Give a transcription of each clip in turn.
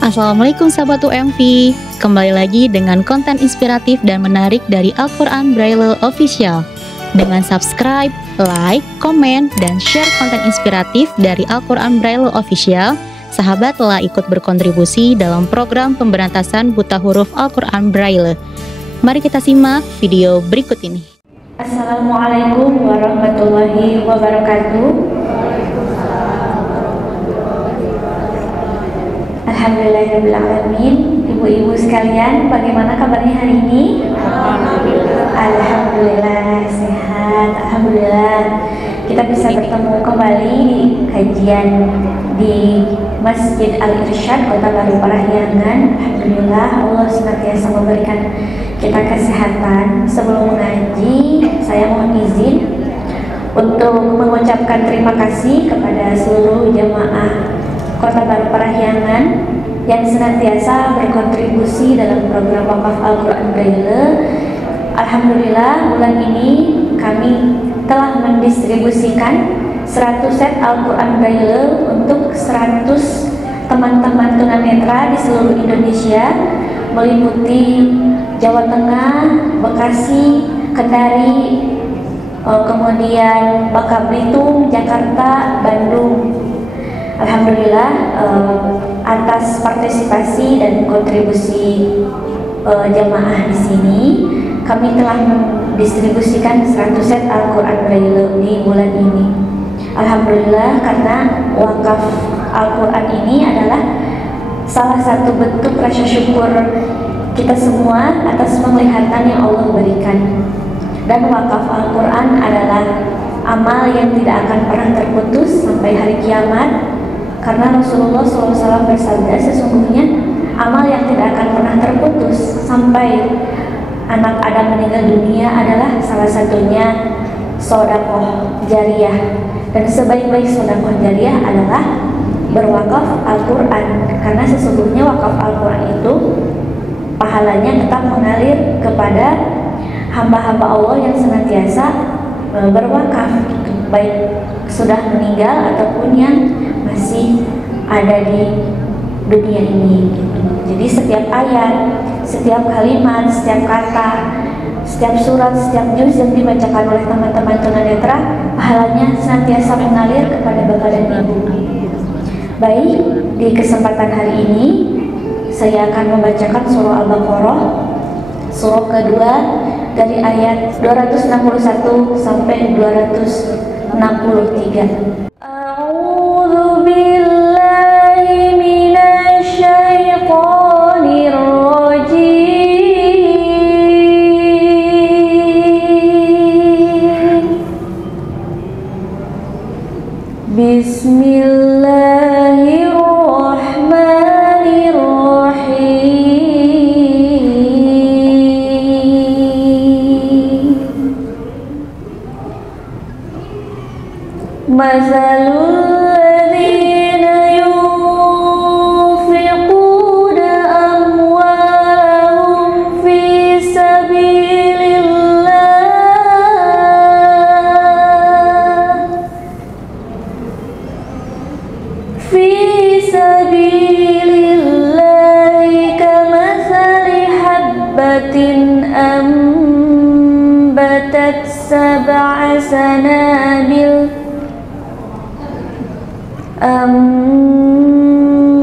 Assalamualaikum sahabat UMV, kembali lagi dengan konten inspiratif dan menarik dari Al-Quran Braille Official. Dengan subscribe, like, komen, dan share konten inspiratif dari Al-Quran Braille Official, sahabat telah ikut berkontribusi dalam program pemberantasan buta huruf Al-Quran Braille. Mari kita simak video berikut ini. Assalamualaikum warahmatullahi wabarakatuh. Alhamdulillahirrahmanirrahim. Ibu-ibu sekalian, bagaimana kabarnya hari ini? Alhamdulillah sehat. Alhamdulillah kita bisa bertemu kembali di kajian di Masjid Al-Irsyad Kota Baru Parahyangan. Alhamdulillah Allah senantiasa memberikan kita kesehatan. Sebelum mengaji, saya mohon izin untuk mengucapkan terima kasih kepada seluruh jamaah Kota Baru Parahyangan yang senantiasa berkontribusi dalam program wakaf Al-Quran Braille. Alhamdulillah bulan ini kami telah mendistribusikan 100 set Al-Quran Braille untuk 100 teman-teman tunanetra di seluruh Indonesia, meliputi Jawa Tengah, Bekasi, Kendari, kemudian Bangka Belitung, Jakarta, Bandung. Alhamdulillah atas partisipasi dan kontribusi jamaah di sini, kami telah mendistribusikan 100 set Al-Quran Braille di bulan ini. Alhamdulillah, karena wakaf Al-Quran ini adalah salah satu bentuk rasa syukur kita semua atas penglihatan yang Allah berikan. Dan wakaf Al-Quran adalah amal yang tidak akan pernah terputus sampai hari kiamat. Karena Rasulullah SAW bersabda, sesungguhnya amal yang tidak akan pernah terputus sampai anak Adam meninggal dunia adalah salah satunya sedekah jariyah. Dan sebaik-baik sedekah jariyah adalah berwakaf Al-Quran. Karena sesungguhnya wakaf Al-Quran itu pahalanya tetap mengalir kepada hamba-hamba Allah yang senantiasa berwakaf, baik sudah meninggal ataupun yang masih ada di dunia ini gitu. Jadi setiap ayat, setiap kalimat, setiap kata, setiap surat, setiap juz yang dibacakan oleh teman-teman tunanetra, pahalanya senantiasa mengalir kepada bapak dan ibu. Baik, di kesempatan hari ini saya akan membacakan surah Al-Baqarah, surah kedua dari ayat 261 sampai 263.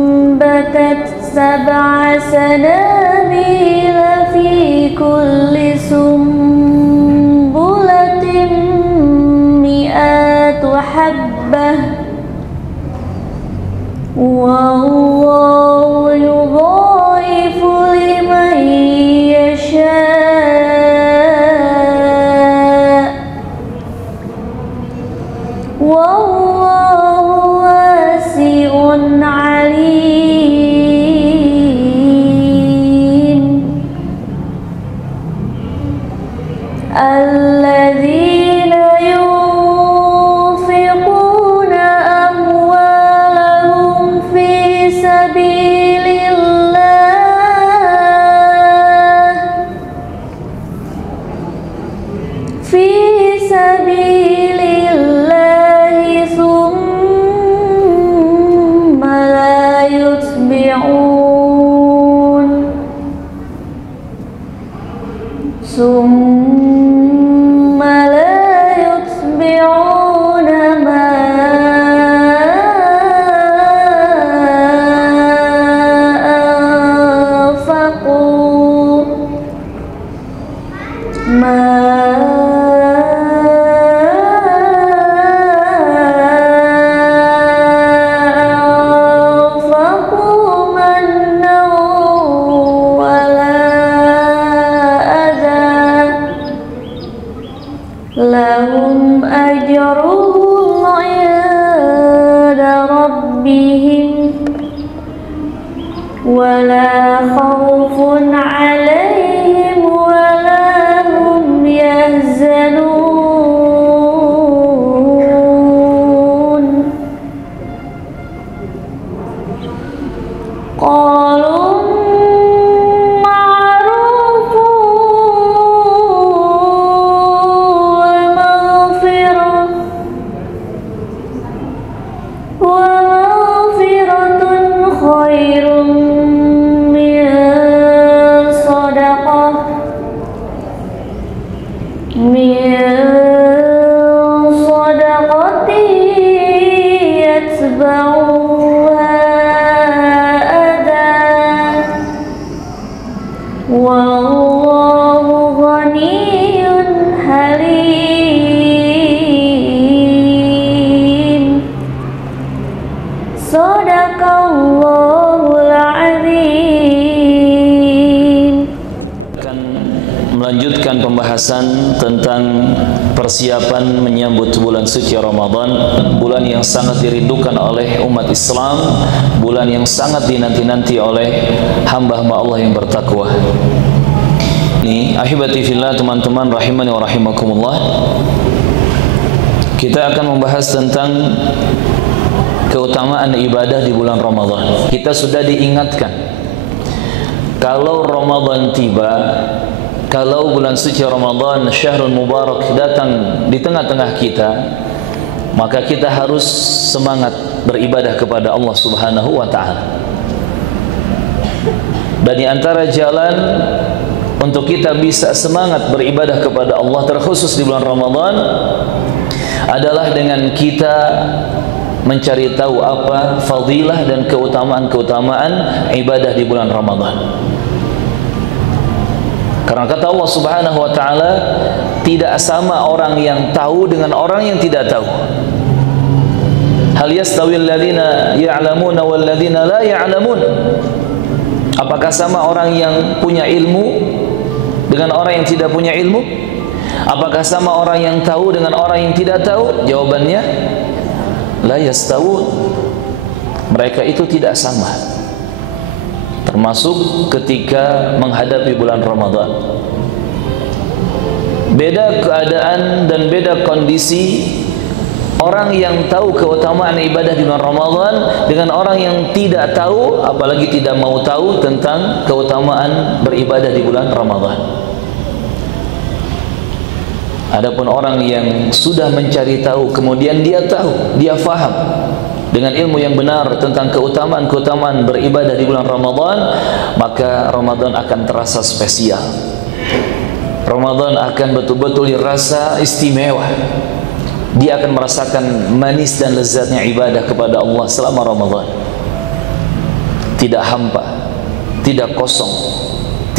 أنبتت سبع سنابل في كل سنبلة 100 حبة والله يضاعف لمن يشاء والله واسع عليم. الذين ينفقون أموالهم في سبيل الله ثم لا يتبعون ثم لا يتبعون ما أنفقوا منا ولا أذى لهم أجرهم عند ربهم ولا خوف عليهم ولا هم يحزنون قالوا معروف ومغفرة خير من صدقة يتبعها أذى والله غني حليم Sadaqallahul azim. Akan melanjutkan pembahasan tentang persiapan menyambut bulan suci Ramadan, bulan yang sangat dirindukan oleh umat Islam, bulan yang sangat dinanti-nanti oleh hamba-hamba Allah yang bertakwa. Ini ahibati fillah, teman-teman rahimani wa rahimakumullah. Kita akan membahas tentang keutamaan ibadah di bulan Ramadan. Kita sudah diingatkan, kalau Ramadan tiba, kalau bulan suci Ramadan, syahrul mubarak datang di tengah-tengah kita, maka kita harus semangat beribadah kepada Allah Subhanahu wa ta'ala. Dan di antara jalan untuk kita bisa semangat beribadah kepada Allah, terkhusus di bulan Ramadan, adalah dengan kita mencari tahu apa fadilah dan keutamaan-keutamaan ibadah di bulan Ramadan. Karena kata Allah Subhanahu wa ta'ala, tidak sama orang yang tahu dengan orang yang tidak tahu. Hal yastawil ladzina ya'lamuna wal ladzina la ya'lamun. Apakah sama orang yang punya ilmu dengan orang yang tidak punya ilmu? Apakah sama orang yang tahu dengan orang yang tidak tahu? Jawabannya, la yastawun. Mereka itu tidak sama. Termasuk ketika menghadapi bulan Ramadan. Beda keadaan dan beda kondisi orang yang tahu keutamaan ibadah di bulan Ramadan dengan orang yang tidak tahu, apalagi tidak mau tahu tentang keutamaan beribadah di bulan Ramadan. Adapun orang yang sudah mencari tahu, kemudian dia tahu, dia faham dengan ilmu yang benar tentang keutamaan-keutamaan beribadah di bulan Ramadan, maka Ramadan akan terasa spesial. Ramadan akan betul-betul dirasa istimewa. Dia akan merasakan manis dan lezatnya ibadah kepada Allah selama Ramadan. Tidak hampa, tidak kosong,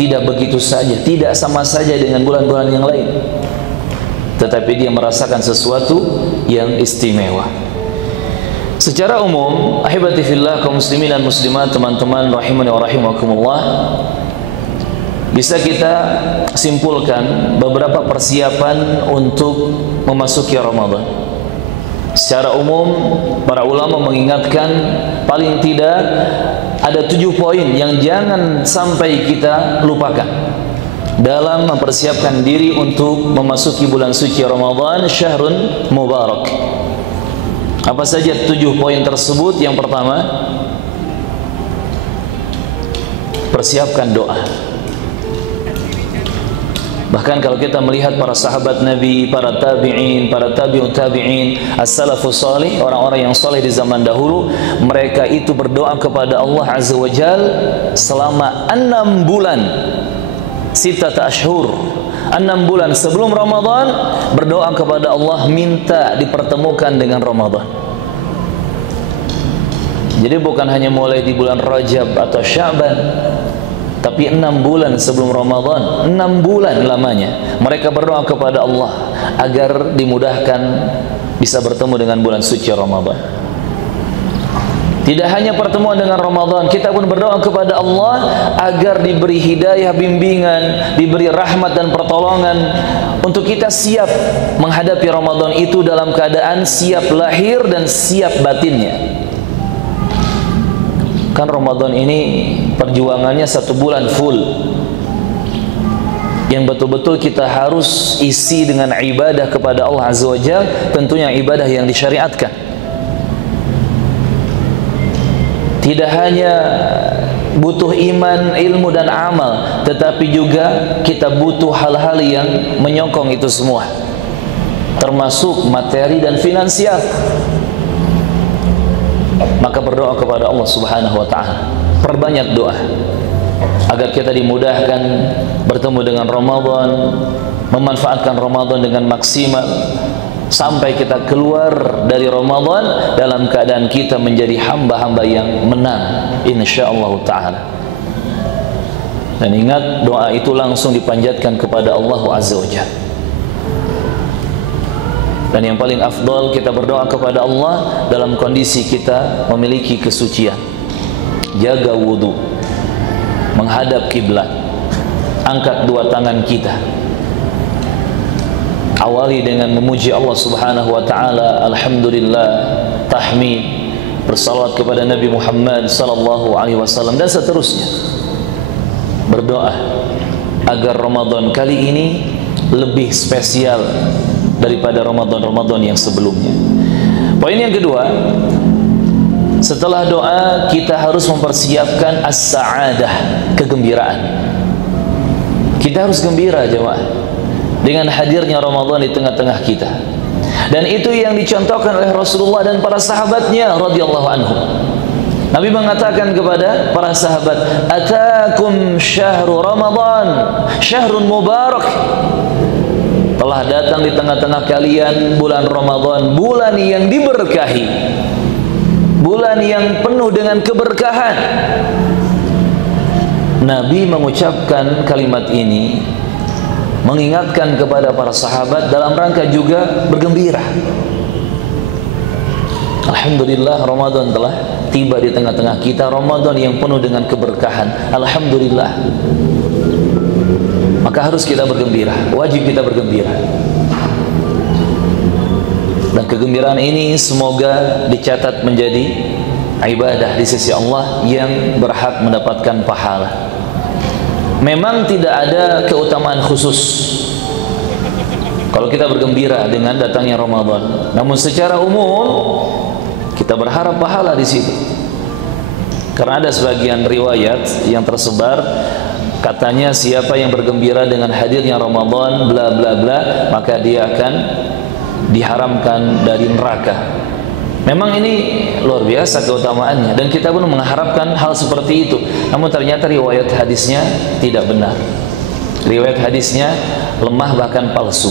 tidak begitu saja, tidak sama saja dengan bulan-bulan yang lain, tetapi dia merasakan sesuatu yang istimewa. Secara umum, ahibati fillah, kaum muslimin dan muslimat, teman-teman rahimani wa rahimakumullah, bisa kita simpulkan beberapa persiapan untuk memasuki Ramadan. Secara umum, para ulama mengingatkan paling tidak ada 7 poin yang jangan sampai kita lupakan dalam mempersiapkan diri untuk memasuki bulan suci Ramadan, syahrun mubarak. Apa saja 7 poin tersebut? Yang pertama, persiapkan doa. Bahkan kalau kita melihat para sahabat Nabi, para tabi'in, para tabi'ut tabi'in, as-salafus salih, orang-orang yang saleh di zaman dahulu, mereka itu berdoa kepada Allah Azza wa Jal selama 6 bulan, 6 ashhur, 6 bulan sebelum Ramadan berdoa kepada Allah minta dipertemukan dengan Ramadan. Jadi bukan hanya mulai di bulan Rajab atau Sya'ban, tapi 6 bulan sebelum Ramadan, 6 bulan lamanya mereka berdoa kepada Allah agar dimudahkan bisa bertemu dengan bulan suci Ramadan. Tidak hanya pertemuan dengan Ramadan, kita pun berdoa kepada Allah agar diberi hidayah, bimbingan, diberi rahmat dan pertolongan untuk kita siap menghadapi Ramadan itu dalam keadaan siap lahir dan siap batinnya. Kan Ramadan ini perjuangannya 1 bulan full, yang betul-betul kita harus isi dengan ibadah kepada Allah Azza wa Jalla, tentunya ibadah yang disyariatkan. Tidak hanya butuh iman, ilmu dan amal, tetapi juga kita butuh hal-hal yang menyokong itu semua, termasuk materi dan finansial. Maka berdoa kepada Allah Subhanahu wa taala, perbanyak doa agar kita dimudahkan bertemu dengan Ramadan, memanfaatkan Ramadan dengan maksimal sampai kita keluar dari Ramadan dalam keadaan kita menjadi hamba-hamba yang menang insyaallah taala. Dan ingat, doa itu langsung dipanjatkan kepada Allah Azza wa Jalla. Dan yang paling afdal kita berdoa kepada Allah dalam kondisi kita memiliki kesucian. Jaga wudu, menghadap kiblat, angkat 2 tangan kita. Awali dengan memuji Allah Subhanahu wa taala, alhamdulillah, tahmid, bersalawat kepada Nabi Muhammad sallallahu alaihi wasallam dan seterusnya. Berdoa agar Ramadan kali ini lebih spesial daripada Ramadan-Ramadan yang sebelumnya. Poin yang kedua, setelah doa kita harus mempersiapkan as-sa'adah, kegembiraan. Kita harus gembira jemaah dengan hadirnya Ramadan di tengah-tengah kita. Dan itu yang dicontohkan oleh Rasulullah dan para sahabatnya radhiyallahu anhum. Nabi mengatakan kepada para sahabat, "Atakum syahru Ramadan, syahrun mubarak." Telah datang di tengah-tengah kalian bulan Ramadan, bulan yang diberkahi, bulan yang penuh dengan keberkahan. Nabi mengucapkan kalimat ini mengingatkan kepada para sahabat dalam rangka juga bergembira. Alhamdulillah, Ramadan telah tiba di tengah-tengah kita, Ramadan yang penuh dengan keberkahan. Alhamdulillah. Maka harus kita bergembira, wajib kita bergembira. Dan kegembiraan ini semoga dicatat menjadi ibadah di sisi Allah yang berhak mendapatkan pahala. Memang tidak ada keutamaan khusus kalau kita bergembira dengan datangnya Ramadan. Namun secara umum kita berharap pahala di situ. Karena ada sebagian riwayat yang tersebar, katanya siapa yang bergembira dengan hadirnya Ramadan bla bla bla, maka dia akan diharamkan dari neraka. Memang ini luar biasa keutamaannya dan kita pun mengharapkan hal seperti itu. Namun ternyata riwayat hadisnya tidak benar. Riwayat hadisnya lemah bahkan palsu.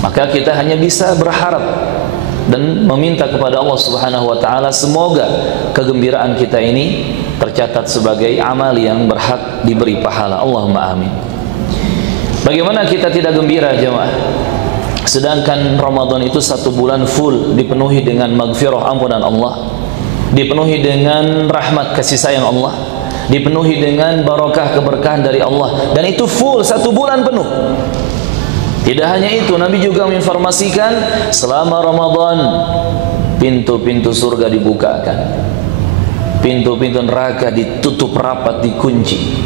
Maka kita hanya bisa berharap dan meminta kepada Allah Subhanahu wa taala semoga kegembiraan kita ini tercatat sebagai amal yang berhak diberi pahala. Allahumma amin. Bagaimana kita tidak gembira jemaah? Sedangkan Ramadan itu 1 bulan full dipenuhi dengan maghfirah, ampunan Allah, dipenuhi dengan rahmat kasih sayang Allah, dipenuhi dengan barakah keberkahan dari Allah, dan itu full 1 bulan penuh. Tidak hanya itu, Nabi juga menginformasikan selama Ramadan pintu-pintu surga dibukakan, pintu-pintu neraka ditutup rapat, dikunci,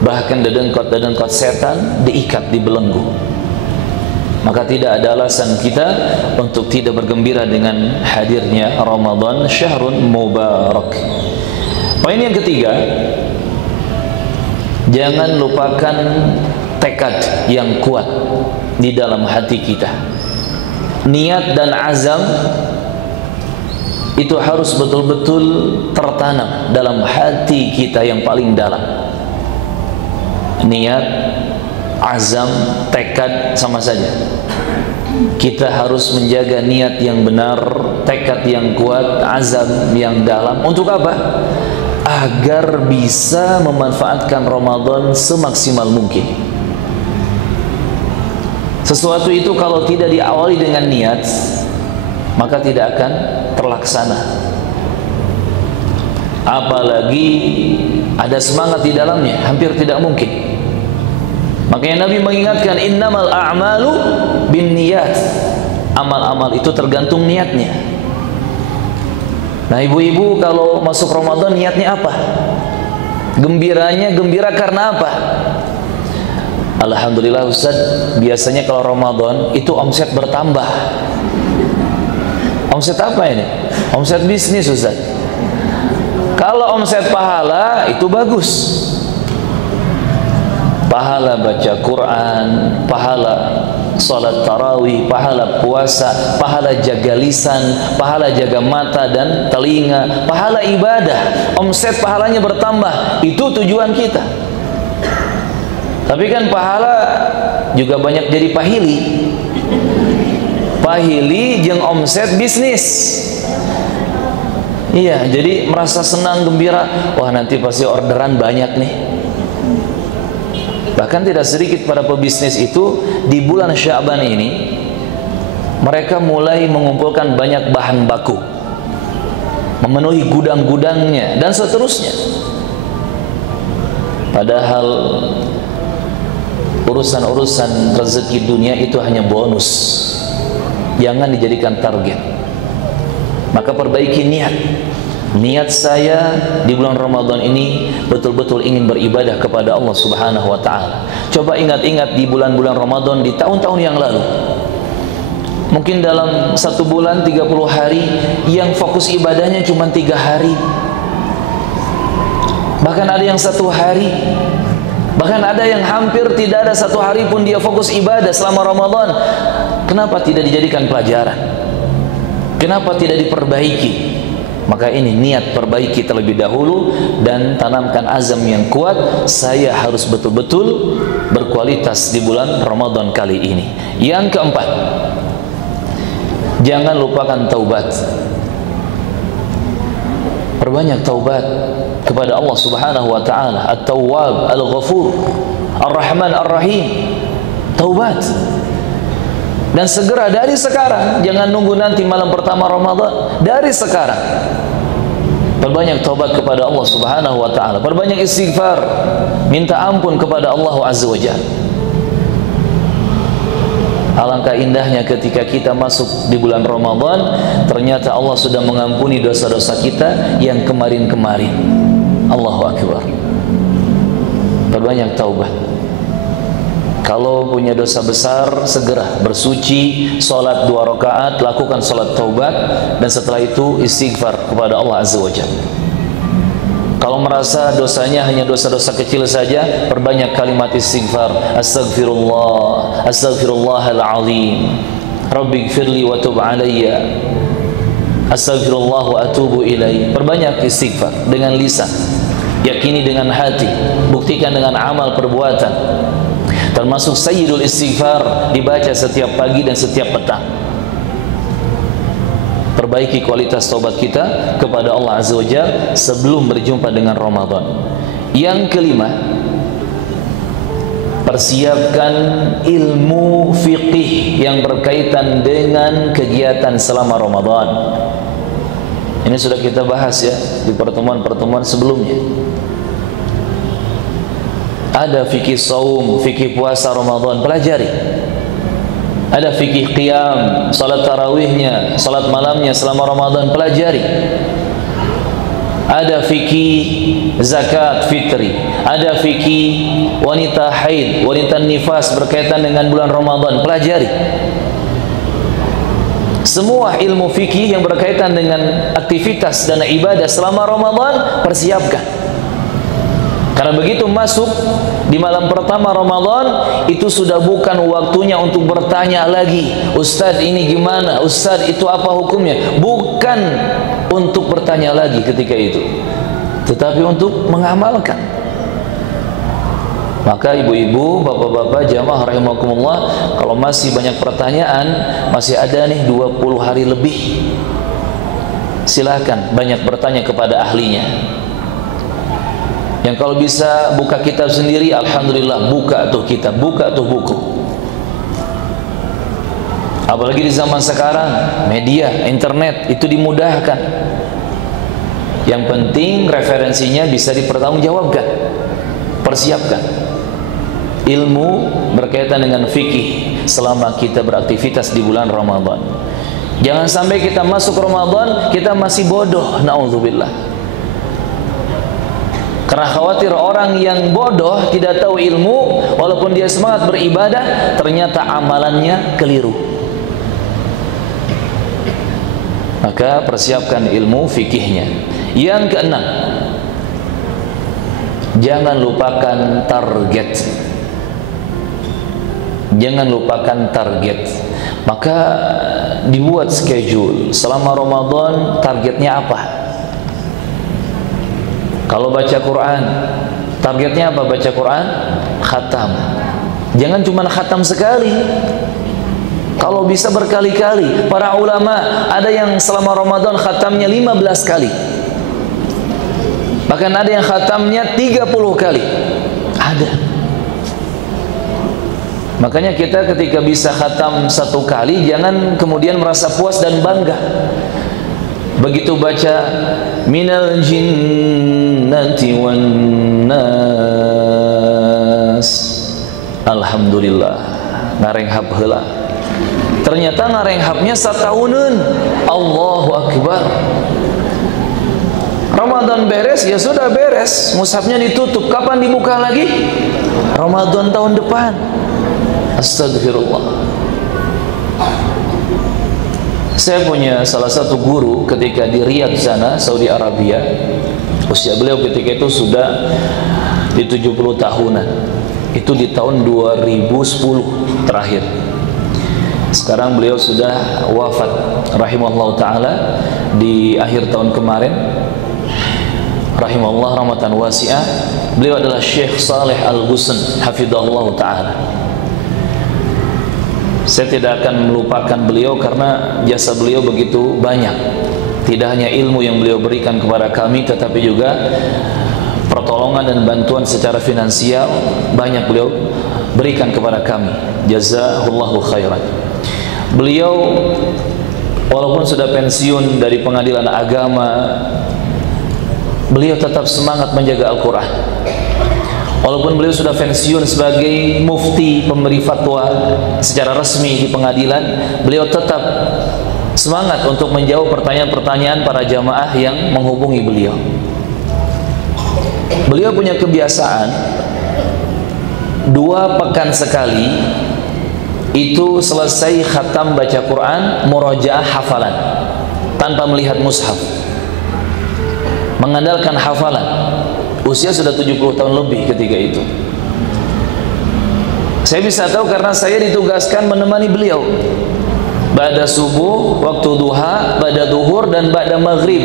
bahkan dedengkot-dedengkot setan diikat, dibelenggu. Maka tidak ada alasan kita untuk tidak bergembira dengan hadirnya Ramadan, syahrun mubarak. Poin yang ketiga, jangan lupakan tekad yang kuat di dalam hati kita. Niat dan azam itu harus betul-betul tertanam dalam hati kita yang paling dalam. Niat, azam, tekad sama saja. Kita harus menjaga niat yang benar, tekad yang kuat, azam yang dalam. Untuk apa? Agar bisa memanfaatkan Ramadan semaksimal mungkin. Sesuatu itu kalau tidak diawali dengan niat, maka tidak akan terlaksana. Apalagi ada semangat di dalamnya, hampir tidak mungkin. Makanya Nabi mengingatkan, innamal a'malu binniyat. Amal-amal itu tergantung niatnya. Nah, ibu-ibu kalau masuk Ramadan niatnya apa? Gembiranya gembira karena apa? Alhamdulillah Ustaz, biasanya kalau Ramadan itu omset bertambah. Omset apa ini? Omset bisnis Ustaz. Kalau omset pahala itu bagus. Pahala baca Quran, pahala salat tarawih, pahala puasa, pahala jaga lisan, pahala jaga mata dan telinga, pahala ibadah, omset pahalanya bertambah. Itu tujuan kita. Tapi kan pahala juga banyak jadi pahili. Pahili jeung omset bisnis. Iya, jadi merasa senang gembira, wah nanti pasti orderan banyak nih. Bahkan tidak sedikit para pebisnis itu di bulan Sya'ban ini mereka mulai mengumpulkan banyak bahan baku, memenuhi gudang-gudangnya dan seterusnya. Padahal urusan-urusan rezeki dunia itu hanya bonus, jangan dijadikan target. Maka perbaiki niat. Niat saya di bulan Ramadan ini betul-betul ingin beribadah kepada Allah Subhanahu wa ta'ala. Coba ingat-ingat di bulan-bulan Ramadan di tahun-tahun yang lalu. Mungkin dalam satu bulan 30 hari yang fokus ibadahnya cuma 3 hari. Bahkan ada yang 1 hari. Bahkan ada yang hampir tidak ada 1 hari pun dia fokus ibadah selama Ramadan. Kenapa tidak dijadikan pelajaran? Kenapa tidak diperbaiki? Maka ini niat perbaiki terlebih dahulu dan tanamkan azam yang kuat. Saya harus betul-betul berkualitas di bulan Ramadan kali ini. Yang keempat, jangan lupakan taubat. Perbanyak taubat kepada Allah Subhanahu wa ta'ala. At-Tawwab, Al-Ghafur, Ar-Rahman, Ar-Rahim. Taubat. Dan segera dari sekarang, jangan nunggu nanti malam pertama Ramadan. Dari sekarang perbanyak taubat kepada Allah Subhanahu wa ta'ala. Perbanyak istighfar, minta ampun kepada Allah Azza wa Jalla. Alangkah indahnya ketika kita masuk di bulan Ramadan, ternyata Allah sudah mengampuni dosa-dosa kita yang kemarin-kemarin. Allahu Akbar. Perbanyak taubat. Kalau punya dosa besar, segera bersuci, sholat 2 rakaat, lakukan sholat taubat, dan setelah itu istighfar kepada Allah Azza wa Jalla. Kalau merasa dosanya hanya dosa-dosa kecil saja, perbanyak kalimat istighfar. Astaghfirullah, astaghfirullahal azim, rabbighfirli wa tub alayya, astaghfirullah wa atubu ilaih. Perbanyak istighfar dengan lisan, yakini dengan hati, buktikan dengan amal perbuatan. Termasuk sayyidul istighfar dibaca setiap pagi dan setiap petang. Perbaiki kualitas taubat kita kepada Allah Azza wa Jalla sebelum berjumpa dengan Ramadan. Yang kelima, persiapkan ilmu fiqih yang berkaitan dengan kegiatan selama Ramadan. Ini sudah kita bahas ya di pertemuan-pertemuan sebelumnya. Ada fikih saum, fikih puasa Ramadan, pelajari. Ada fikih qiyam, salat tarawihnya, salat malamnya selama Ramadan, pelajari. Ada fikih zakat fitri, ada fikih wanita haid, wanita nifas berkaitan dengan bulan Ramadan, pelajari. Semua ilmu fikih yang berkaitan dengan aktivitas dan ibadah selama Ramadan, persiapkan. Karena begitu masuk di malam pertama Ramadan, itu sudah bukan waktunya untuk bertanya lagi, Ustadz ini gimana, Ustadz itu apa hukumnya. Bukan untuk bertanya lagi ketika itu, tetapi untuk mengamalkan. Maka ibu-ibu, bapak-bapak, jamaah rahimakumullah, kalau masih banyak pertanyaan, masih ada nih 20 hari lebih, silakan banyak bertanya kepada ahlinya. Yang kalau bisa buka kitab sendiri, alhamdulillah, buka tuh kitab, buka tuh buku. Apalagi di zaman sekarang, media, internet itu dimudahkan. Yang penting referensinya bisa dipertanggungjawabkan. Persiapkan ilmu berkaitan dengan fikih selama kita beraktivitas di bulan Ramadan. Jangan sampai kita masuk Ramadan kita masih bodoh, naudzubillah. Karena khawatir orang yang bodoh tidak tahu ilmu, walaupun dia semangat beribadah, ternyata amalannya keliru. Maka persiapkan ilmu fikihnya. Yang keenam, jangan lupakan target. Jangan lupakan target. Maka dibuat schedule selama Ramadan, targetnya apa? Kalau baca Quran, targetnya apa baca Quran? Khatam. Jangan cuma khatam sekali. Kalau bisa berkali-kali. Para ulama ada yang selama Ramadan khatamnya 15 kali. Bahkan ada yang khatamnya 30 kali. Ada. Makanya kita ketika bisa khatam 1 kali, jangan kemudian merasa puas dan bangga. Begitu baca minal jinnati wan nas, alhamdulillah, ngarenghap heula. Ternyata ngarenghapnya satahuneun. Allahu Akbar. Ramadan beres, ya sudah beres, mushafnya ditutup. Kapan dibuka lagi? Ramadan tahun depan. Astagfirullah. Saya punya salah satu guru ketika di Riyadh sana, Saudi Arabia. Usia beliau ketika itu sudah di 70 tahunan. Itu di tahun 2010 terakhir. Sekarang beliau sudah wafat rahimahullah ta'ala di akhir tahun kemarin. Rahimahullah rahmatan wasi'ah. Beliau adalah Syekh Saleh Al-Ghusn hafidhahullah ta'ala. Saya tidak akan melupakan beliau karena jasa beliau begitu banyak. Tidak hanya ilmu yang beliau berikan kepada kami, tetapi juga pertolongan dan bantuan secara finansial banyak beliau berikan kepada kami. Jazahullahu khairan. Beliau walaupun sudah pensiun dari pengadilan agama, beliau tetap semangat menjaga Al-Quran. Walaupun beliau sudah pensiun sebagai mufti pemberi fatwa secara resmi di pengadilan, beliau tetap semangat untuk menjawab pertanyaan-pertanyaan para jamaah yang menghubungi beliau. Beliau punya kebiasaan 2 pekan sekali itu selesai khatam baca Quran, murojaah hafalan tanpa melihat mushaf, mengandalkan hafalan. Usia sudah 70 tahun lebih ketika itu. Saya bisa tahu karena saya ditugaskan menemani beliau ba'da subuh, waktu duha, ba'da duhur, dan ba'da maghrib.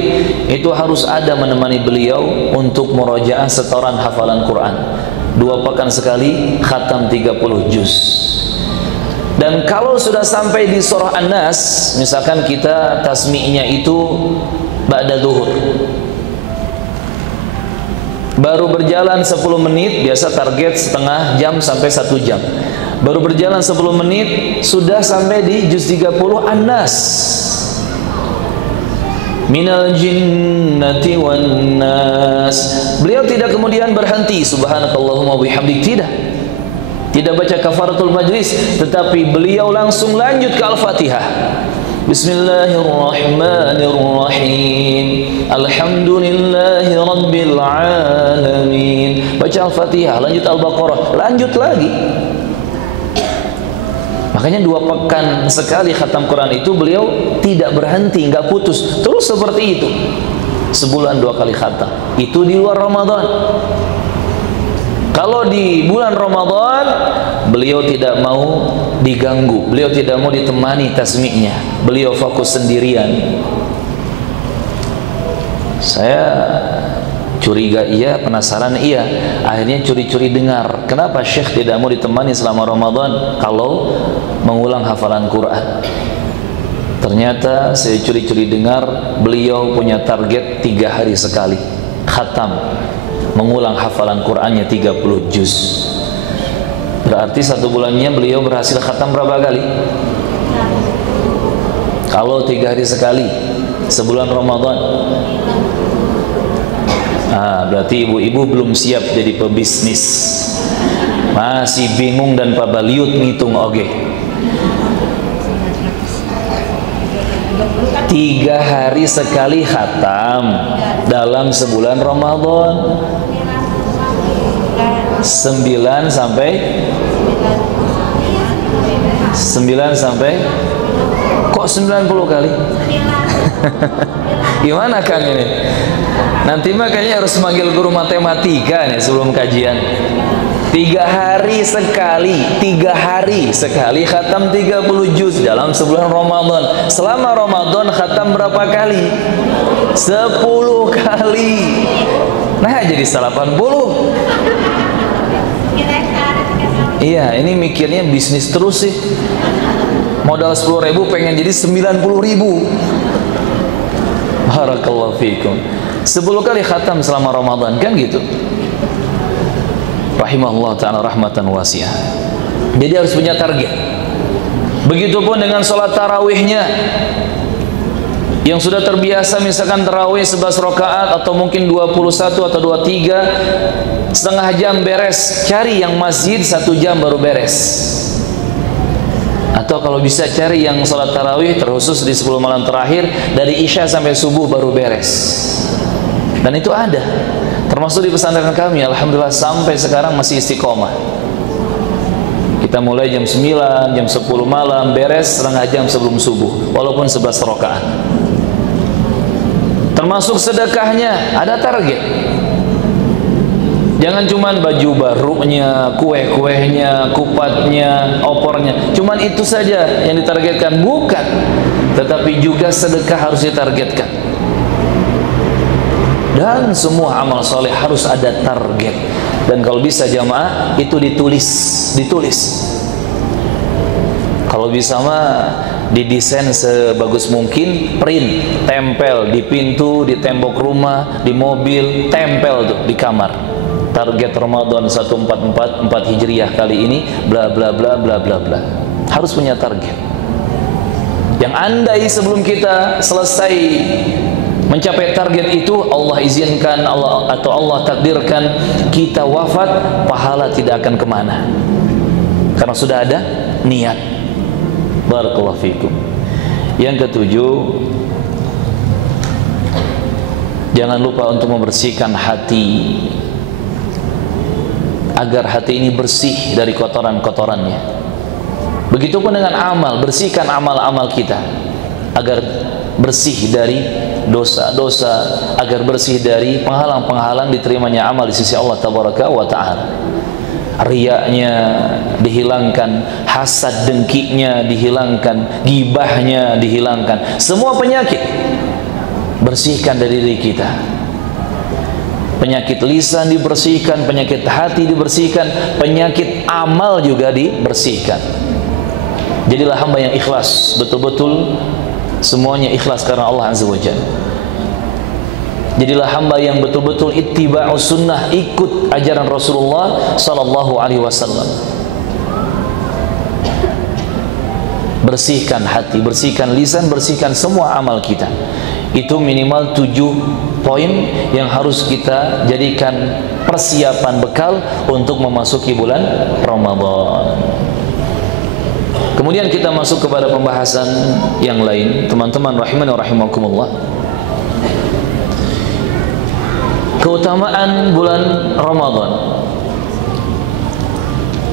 Itu harus ada menemani beliau untuk murojaah setoran hafalan Quran. 2 pekan sekali khatam 30 juz. Dan kalau sudah sampai di surah An-Nas, misalkan kita tasmi'nya itu ba'da duhur, baru berjalan 10 menit, biasa target setengah jam sampai 1 jam. Baru berjalan 10 menit sudah sampai di juz 30 An-Nas. Minal jinnati wan nas. Beliau tidak kemudian berhenti subhanakallahumma bihamdik, tidak. Tidak baca kafaratul majlis, tetapi beliau langsung lanjut ke Al-Fatihah. Bismillahirrahmanirrahim. Alhamdulillahi rabbil alamin. Baca Al-Fatihah, lanjut Al-Baqarah, lanjut lagi. Makanya 2 pekan sekali khatam Quran itu beliau tidak berhenti, nggak putus, terus seperti itu. Sebulan 2 kali khatam. Itu di luar Ramadan. Kalau di bulan Ramadan, beliau tidak mau diganggu, beliau tidak mau ditemani tasmi'nya, beliau fokus sendirian. Saya Curiga iya, penasaran iya. Akhirnya curi-curi dengar. Kenapa Syekh tidak mau ditemani selama Ramadan kalau mengulang hafalan Quran? Ternyata saya curi-curi dengar beliau punya target 3 hari sekali khatam, mengulang hafalan Qurannya 30 juz. Berarti 1 bulannya beliau berhasil khatam berapa kali? Kalau 3 hari sekali sebulan Ramadan. Berarti ibu-ibu belum siap jadi pebisnis, masih bingung dan pabaliut ngitung oge. 3 hari sekali khatam dalam sebulan Ramadan. 9 sampai kok 90 kali? Gimana Kang ini? Nanti makanya harus manggil guru matematika nih sebelum kajian. 3 hari sekali khatam 30 juz dalam sebulan Ramadan. Selama Ramadan khatam berapa kali? 10 kali. Nah jadi 80. Iya, ini mikirnya bisnis terus sih. Modal 10.000 pengen jadi 90.000. Barakallahu fikum. 10 kali khatam selama Ramadan, kan gitu. Rahimahullah ta'ala rahmatan wasi'ah. Jadi harus punya target. Begitupun dengan sholat tarawihnya. Yang sudah terbiasa misalkan tarawih 11 rakaat atau mungkin 21 atau 23, setengah jam beres. Cari yang masjid 1 jam baru beres. Atau kalau bisa cari yang sholat tarawih terkhusus di 10 malam terakhir dari Isya sampai subuh baru beres. Dan itu ada, termasuk di pesantren kami, alhamdulillah sampai sekarang masih istiqomah. Kita mulai jam 9, jam 10 malam, beres setengah jam sebelum subuh, walaupun 11 rakaat. Termasuk sedekahnya, ada target. Jangan cuman baju barunya, kue-kuehnya, kupatnya, opornya, cuman itu saja yang ditargetkan, bukan. Tetapi juga sedekah harus ditargetkan. Dan semua amal soleh harus ada target. Dan kalau bisa jamaah itu ditulis. Kalau bisa mah didesain sebagus mungkin, print, tempel di pintu, di tembok rumah, di mobil, tempel tuh di kamar. Target Ramadan 1444 Hijriah kali ini bla bla bla bla bla bla. Harus punya target. Yang andai sebelum kita selesai mencapai target itu, Allah izinkan atau Allah takdirkan kita wafat, pahala tidak akan kemana, karena sudah ada niat. Barakallahu fikum. Yang ketujuh, jangan lupa untuk membersihkan hati, agar hati ini bersih dari kotoran-kotorannya. Begitupun dengan amal, bersihkan amal-amal kita agar bersih dari dosa-dosa, agar bersih dari penghalang-penghalang diterimanya amal di sisi Allah tabaraka wa ta'ala. Riyanya dihilangkan, hasad dengkinya dihilangkan, gibahnya dihilangkan, semua penyakit bersihkan dari diri kita. Penyakit lisan dibersihkan, penyakit hati dibersihkan, penyakit amal juga dibersihkan. Jadilah hamba yang ikhlas, betul-betul semuanya ikhlas karena Allah Azza wa Jalla. Jadilah hamba yang betul-betul ittiba'us sunnah, ikut ajaran Rasulullah sallallahu alaihi wasallam. Bersihkan hati, bersihkan lisan, bersihkan semua amal kita. Itu minimal 7 poin yang harus kita jadikan persiapan bekal untuk memasuki bulan Ramadan. Kemudian kita masuk kepada pembahasan yang lain, teman-teman rahimani wa rahimakumullah. Keutamaan bulan Ramadan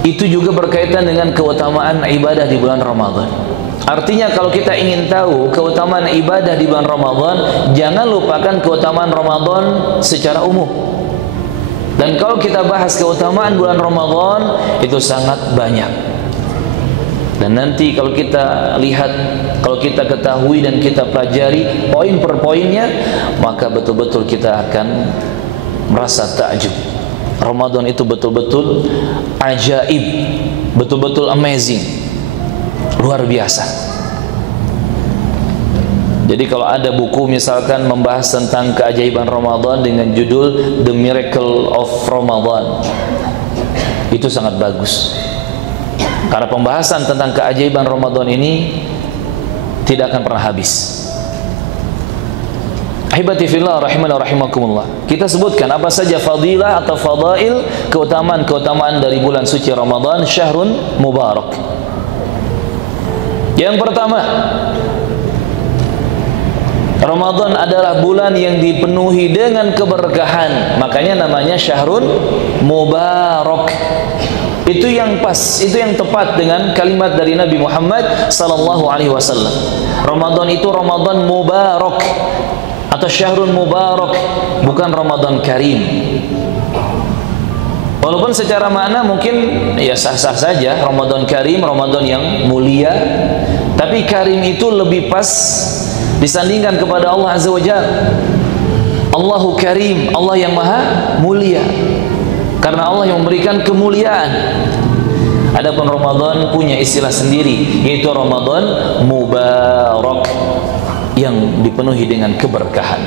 itu juga berkaitan dengan keutamaan ibadah di bulan Ramadan. Artinya kalau kita ingin tahu keutamaan ibadah di bulan Ramadan, jangan lupakan keutamaan Ramadan secara umum. Dan kalau kita bahas keutamaan bulan Ramadan, itu sangat banyak. Dan nanti kalau kita lihat, kalau kita ketahui dan kita pelajari poin per poinnya, maka betul-betul kita akan merasa takjub. Ramadan itu betul-betul ajaib, betul-betul amazing, luar biasa. Jadi kalau ada buku misalkan membahas tentang keajaiban Ramadan dengan judul The Miracle of Ramadan, itu sangat bagus. Karena pembahasan tentang keajaiban Ramadan ini tidak akan pernah habis. Ahibati fillah rahimani wa rahimakumullah. Kita sebutkan apa saja fadilah atau fadail, keutamaan-keutamaan dari bulan suci Ramadan, syahrun mubarak. Yang pertama, Ramadan adalah bulan yang dipenuhi dengan keberkahan. Makanya namanya syahrun mubarak. Itu yang pas, itu yang tepat dengan kalimat dari Nabi Muhammad sallallahu alaihi wasallam. Ramadan itu Ramadan mubarak atau syahrun mubarak, bukan Ramadan karim. Walaupun secara makna mungkin ya sah-sah saja, Ramadan karim, Ramadan yang mulia, tapi karim itu lebih pas disandingkan kepada Allah Azza wa Jalla. Allahu Karim, Allah yang maha mulia, karena Allah yang memberikan kemuliaan. Adapun Ramadan punya istilah sendiri, yaitu Ramadan mubarak, yang dipenuhi dengan keberkahan.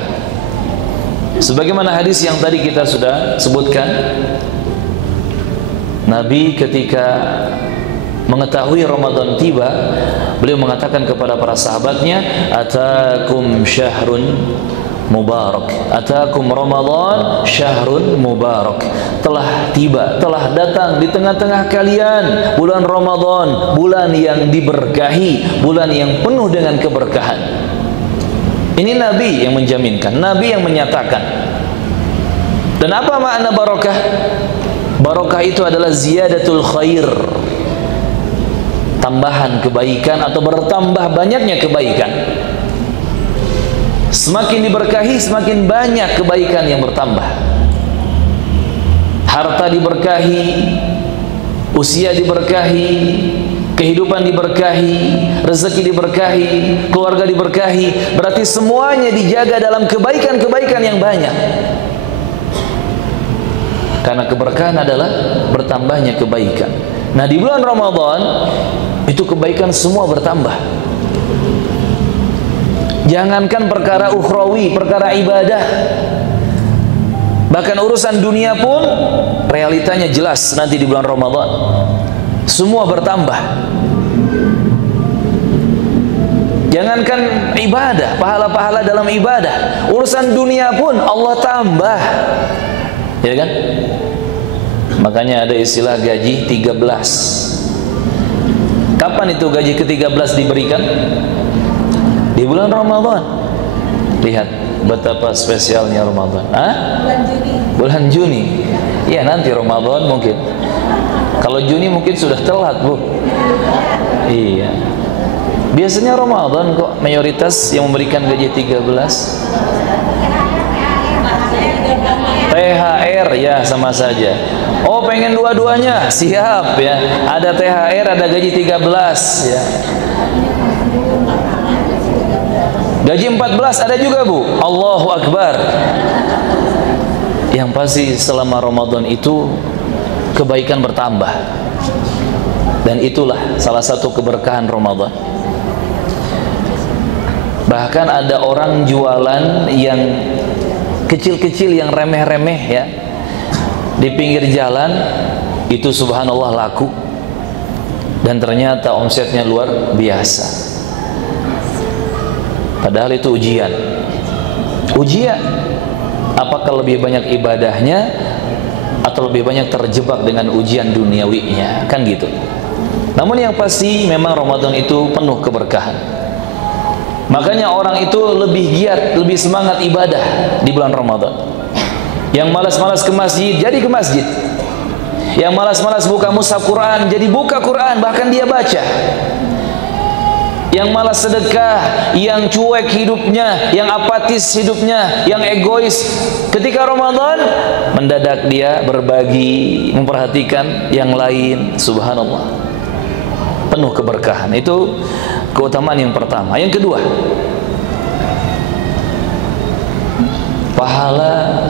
Sebagaimana hadis yang tadi kita sudah sebutkan, Nabi ketika mengetahui Ramadan tiba, beliau mengatakan kepada para sahabatnya, atakum syahrun mubarak, atakum Ramadan syahrun mubarak. Telah tiba, telah datang di tengah-tengah kalian bulan Ramadan, bulan yang diberkahi, bulan yang penuh dengan keberkahan. Ini Nabi yang menjaminkan, Nabi yang menyatakan. Dan apa makna barakah? Barakah itu adalah ziyadatul khair, tambahan kebaikan atau bertambah banyaknya kebaikan. Semakin diberkahi, semakin banyak kebaikan yang bertambah. Harta diberkahi, usia diberkahi, kehidupan diberkahi, rezeki diberkahi, keluarga diberkahi. Berarti semuanya dijaga dalam kebaikan-kebaikan yang banyak. Karena keberkahan adalah bertambahnya kebaikan. Nah, di bulan Ramadan itu kebaikan semua bertambah. Jangankan perkara ukhrawi, perkara ibadah, bahkan urusan dunia pun realitanya jelas nanti di bulan Ramadan. Semua bertambah. Jangankan ibadah, pahala-pahala dalam ibadah, urusan dunia pun Allah tambah. Ya kan? Makanya ada istilah gaji 13. Kapan itu gaji ke-13 diberikan? Di bulan Ramadan. Lihat betapa spesialnya Ramadan. Bulan Juni. Bulan Juni. Ya, nanti Ramadan mungkin. Kalau Juni mungkin sudah telat, Bu. Iya. Biasanya Ramadan kok mayoritas yang memberikan gaji 13. THR ya sama saja. Oh, pengen dua-duanya? Siap ya. Ada THR, ada gaji 13 ya. Gaji 14 ada juga, Bu. Allahu Akbar. Yang pasti selama Ramadan itu kebaikan bertambah. Dan itulah salah satu keberkahan Ramadan. Bahkan ada orang jualan yang kecil-kecil, yang remeh-remeh ya, di pinggir jalan, itu subhanallah laku. Dan ternyata omsetnya luar biasa. Padahal itu ujian. Ujian. Apakah lebih banyak ibadahnya atau lebih banyak terjebak dengan ujian duniawinya? Kan gitu. Namun yang pasti memang Ramadan itu penuh keberkahan. Makanya orang itu lebih giat, lebih semangat ibadah di bulan Ramadan. Yang malas-malas ke masjid, jadi ke masjid. Yang malas-malas buka mushaf Quran, jadi buka Quran, bahkan dia baca. Yang malas sedekah, yang cuek hidupnya, yang apatis hidupnya, yang egois, ketika Ramadan mendadak dia berbagi, memperhatikan yang lain. Subhanallah, penuh keberkahan. Itu keutamaan yang pertama. Yang kedua, pahala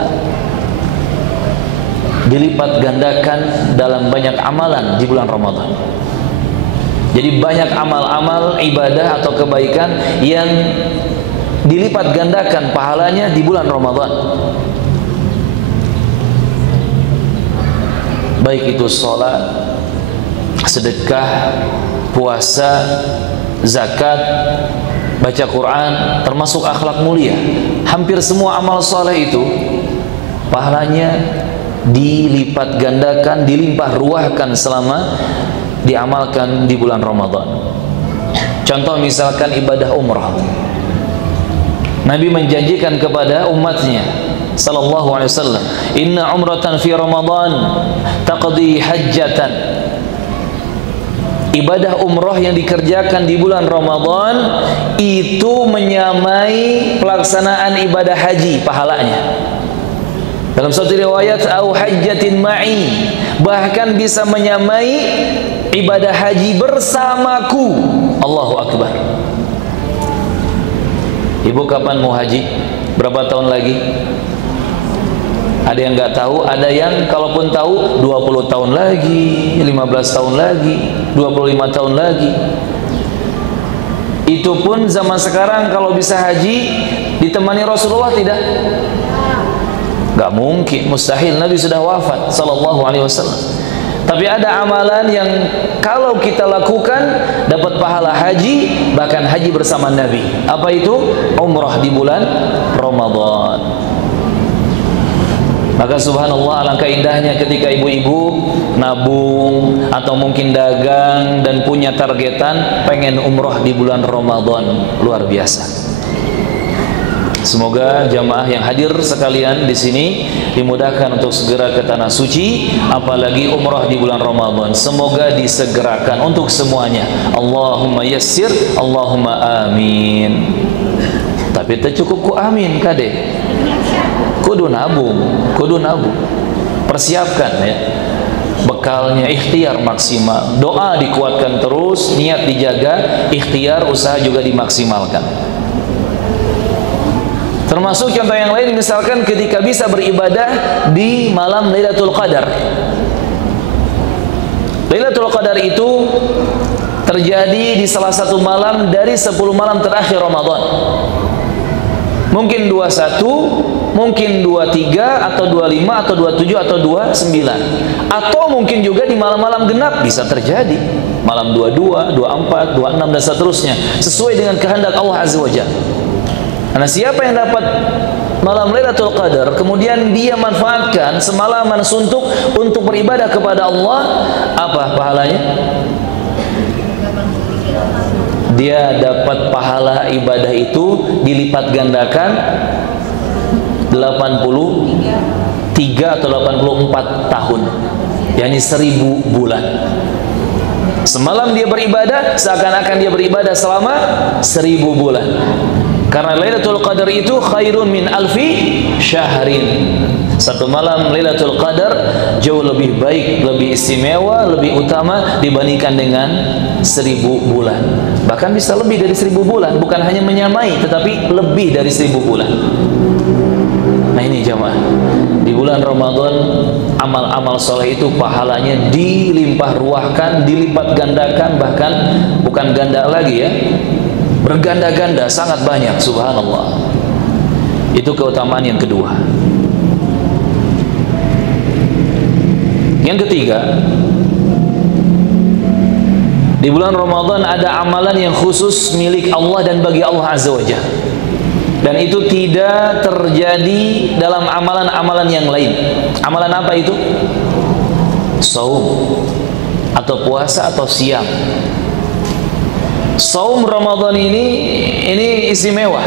dilipat gandakan dalam banyak amalan di bulan Ramadan. Jadi banyak amal-amal ibadah atau kebaikan yang dilipat gandakan pahalanya di bulan Ramadan. Baik itu sholat, sedekah, puasa, zakat, baca Quran, termasuk akhlak mulia. Hampir semua amal soleh itu pahalanya dilipat gandakan, dilimpah ruahkan selama diamalkan di bulan Ramadan. Contoh misalkan ibadah umrah. Nabi menjanjikan kepada umatnya sallallahu alaihi wasallam, "Inna umratan fi Ramadan taqdi hajjatan." Ibadah umrah yang dikerjakan di bulan Ramadan itu menyamai pelaksanaan ibadah haji pahalanya. Dalam satu riwayat, "Au hajjatin ma'i," bahkan bisa menyamai ibadah haji bersamaku. Allahu Akbar. Ibu kapan mau haji? Berapa tahun lagi? Ada yang nggak tahu, ada yang kalaupun tahu 20 tahun lagi, 15 tahun lagi, 25 tahun lagi. Itu pun zaman sekarang kalau bisa haji ditemani Rasulullah tidak? Gak mungkin, mustahil, Nabi sudah wafat sallallahu alaihi wasallam. Tapi ada amalan yang kalau kita lakukan dapat pahala haji, bahkan haji bersama Nabi. Apa itu? Umrah di bulan Ramadan. Maka subhanallah, alangkah indahnya ketika ibu-ibu nabung atau mungkin dagang dan punya targetan pengen umrah di bulan Ramadan. Luar biasa. Semoga jamaah yang hadir sekalian di sini dimudahkan untuk segera ke tanah suci, apalagi umrah di bulan Ramadan. Semoga disegerakan untuk semuanya. Allahumma yassir, Allahumma amin. Tapi tak cukup ku amin kade. Kudu nabung, kudu nabung. Persiapkan ya. Bekalnya ikhtiar maksimal. Doa dikuatkan terus, niat dijaga, ikhtiar usaha juga dimaksimalkan. Termasuk contoh yang lain, misalkan ketika bisa beribadah di malam Lailatul Qadar. Lailatul Qadar itu terjadi di salah satu malam dari 10 malam terakhir Ramadan. Mungkin 21, mungkin 23, atau 25, atau 27, atau 29. Atau mungkin juga di malam-malam genap bisa terjadi. Malam 22, 24, 26, dan seterusnya. Sesuai dengan kehendak Allah Azza wa Jalla. Karena siapa yang dapat malam Lailatul Qadar kemudian dia manfaatkan semalaman suntuk untuk beribadah kepada Allah, apa pahalanya? Dia dapat pahala ibadah itu dilipat gandakan 83 atau 84 tahun, yakni 1000 bulan. Semalam dia beribadah seakan-akan dia beribadah selama 1000 bulan. Karena Lailatul Qadar itu khairun min alfi syahrin. Satu malam Lailatul Qadar jauh lebih baik, lebih istimewa, lebih utama dibandingkan dengan 1000 bulan. Bahkan bisa lebih dari 1000 bulan, bukan hanya menyamai tetapi lebih dari 1000 bulan. Nah ini jamaah, di bulan Ramadan amal-amal soleh itu pahalanya dilimpah ruahkan, dilipat gandakan, bahkan bukan ganda lagi ya, berganda-ganda, sangat banyak, subhanallah. Itu keutamaan yang kedua. Yang ketiga, di bulan Ramadan ada amalan yang khusus milik Allah dan bagi Allah Azza wa Jalla, dan itu tidak terjadi dalam amalan-amalan yang lain. Amalan apa itu? Saum atau puasa atau siam. Saum Ramadan ini istimewa.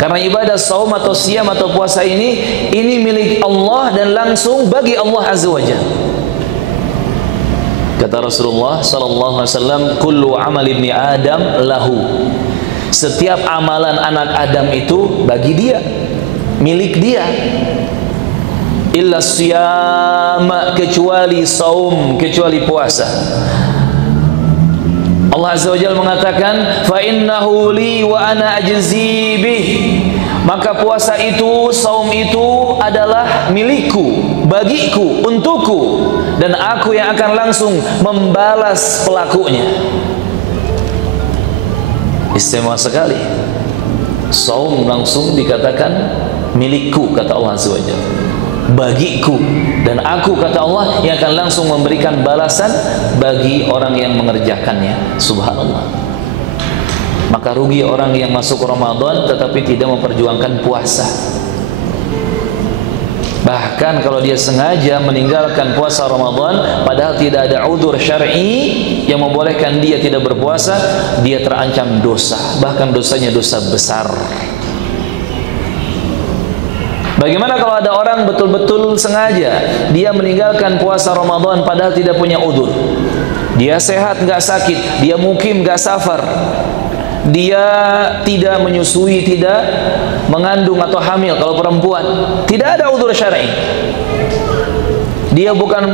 Karena ibadah saum atau siam atau puasa ini milik Allah dan langsung bagi Allah Azza wa Jalla. Kata Rasulullah sallallahu alaihi wasallam, "Kullu amal ibni Adam lahu." Setiap amalan anak Adam itu bagi dia, milik dia. Illa siyam, kecuali saum, kecuali puasa. Allah Azza wa Jalla mengatakan, "Fa innahu li wa ana ajzi bih." Maka puasa itu, saum itu adalah milikku bagiku, untukku, dan aku yang akan langsung membalas pelakunya. Istimewa sekali. Saum langsung dikatakan milikku, kata Allah Azza wa Jalla. Bagiku, dan aku, kata Allah, yang akan langsung memberikan balasan bagi orang yang mengerjakannya. Subhanallah. Maka rugi orang yang masuk Ramadan tetapi tidak memperjuangkan puasa. Bahkan kalau dia sengaja meninggalkan puasa Ramadan padahal tidak ada udzur syar'i yang membolehkan dia tidak berpuasa, dia terancam dosa, bahkan dosanya dosa besar. Bagaimana kalau ada orang betul-betul sengaja dia meninggalkan puasa Ramadan padahal tidak punya udzur? Dia sehat, nggak sakit, dia mukim, nggak safar, dia tidak menyusui, tidak mengandung atau hamil kalau perempuan, tidak ada udzur syar'i. Dia bukan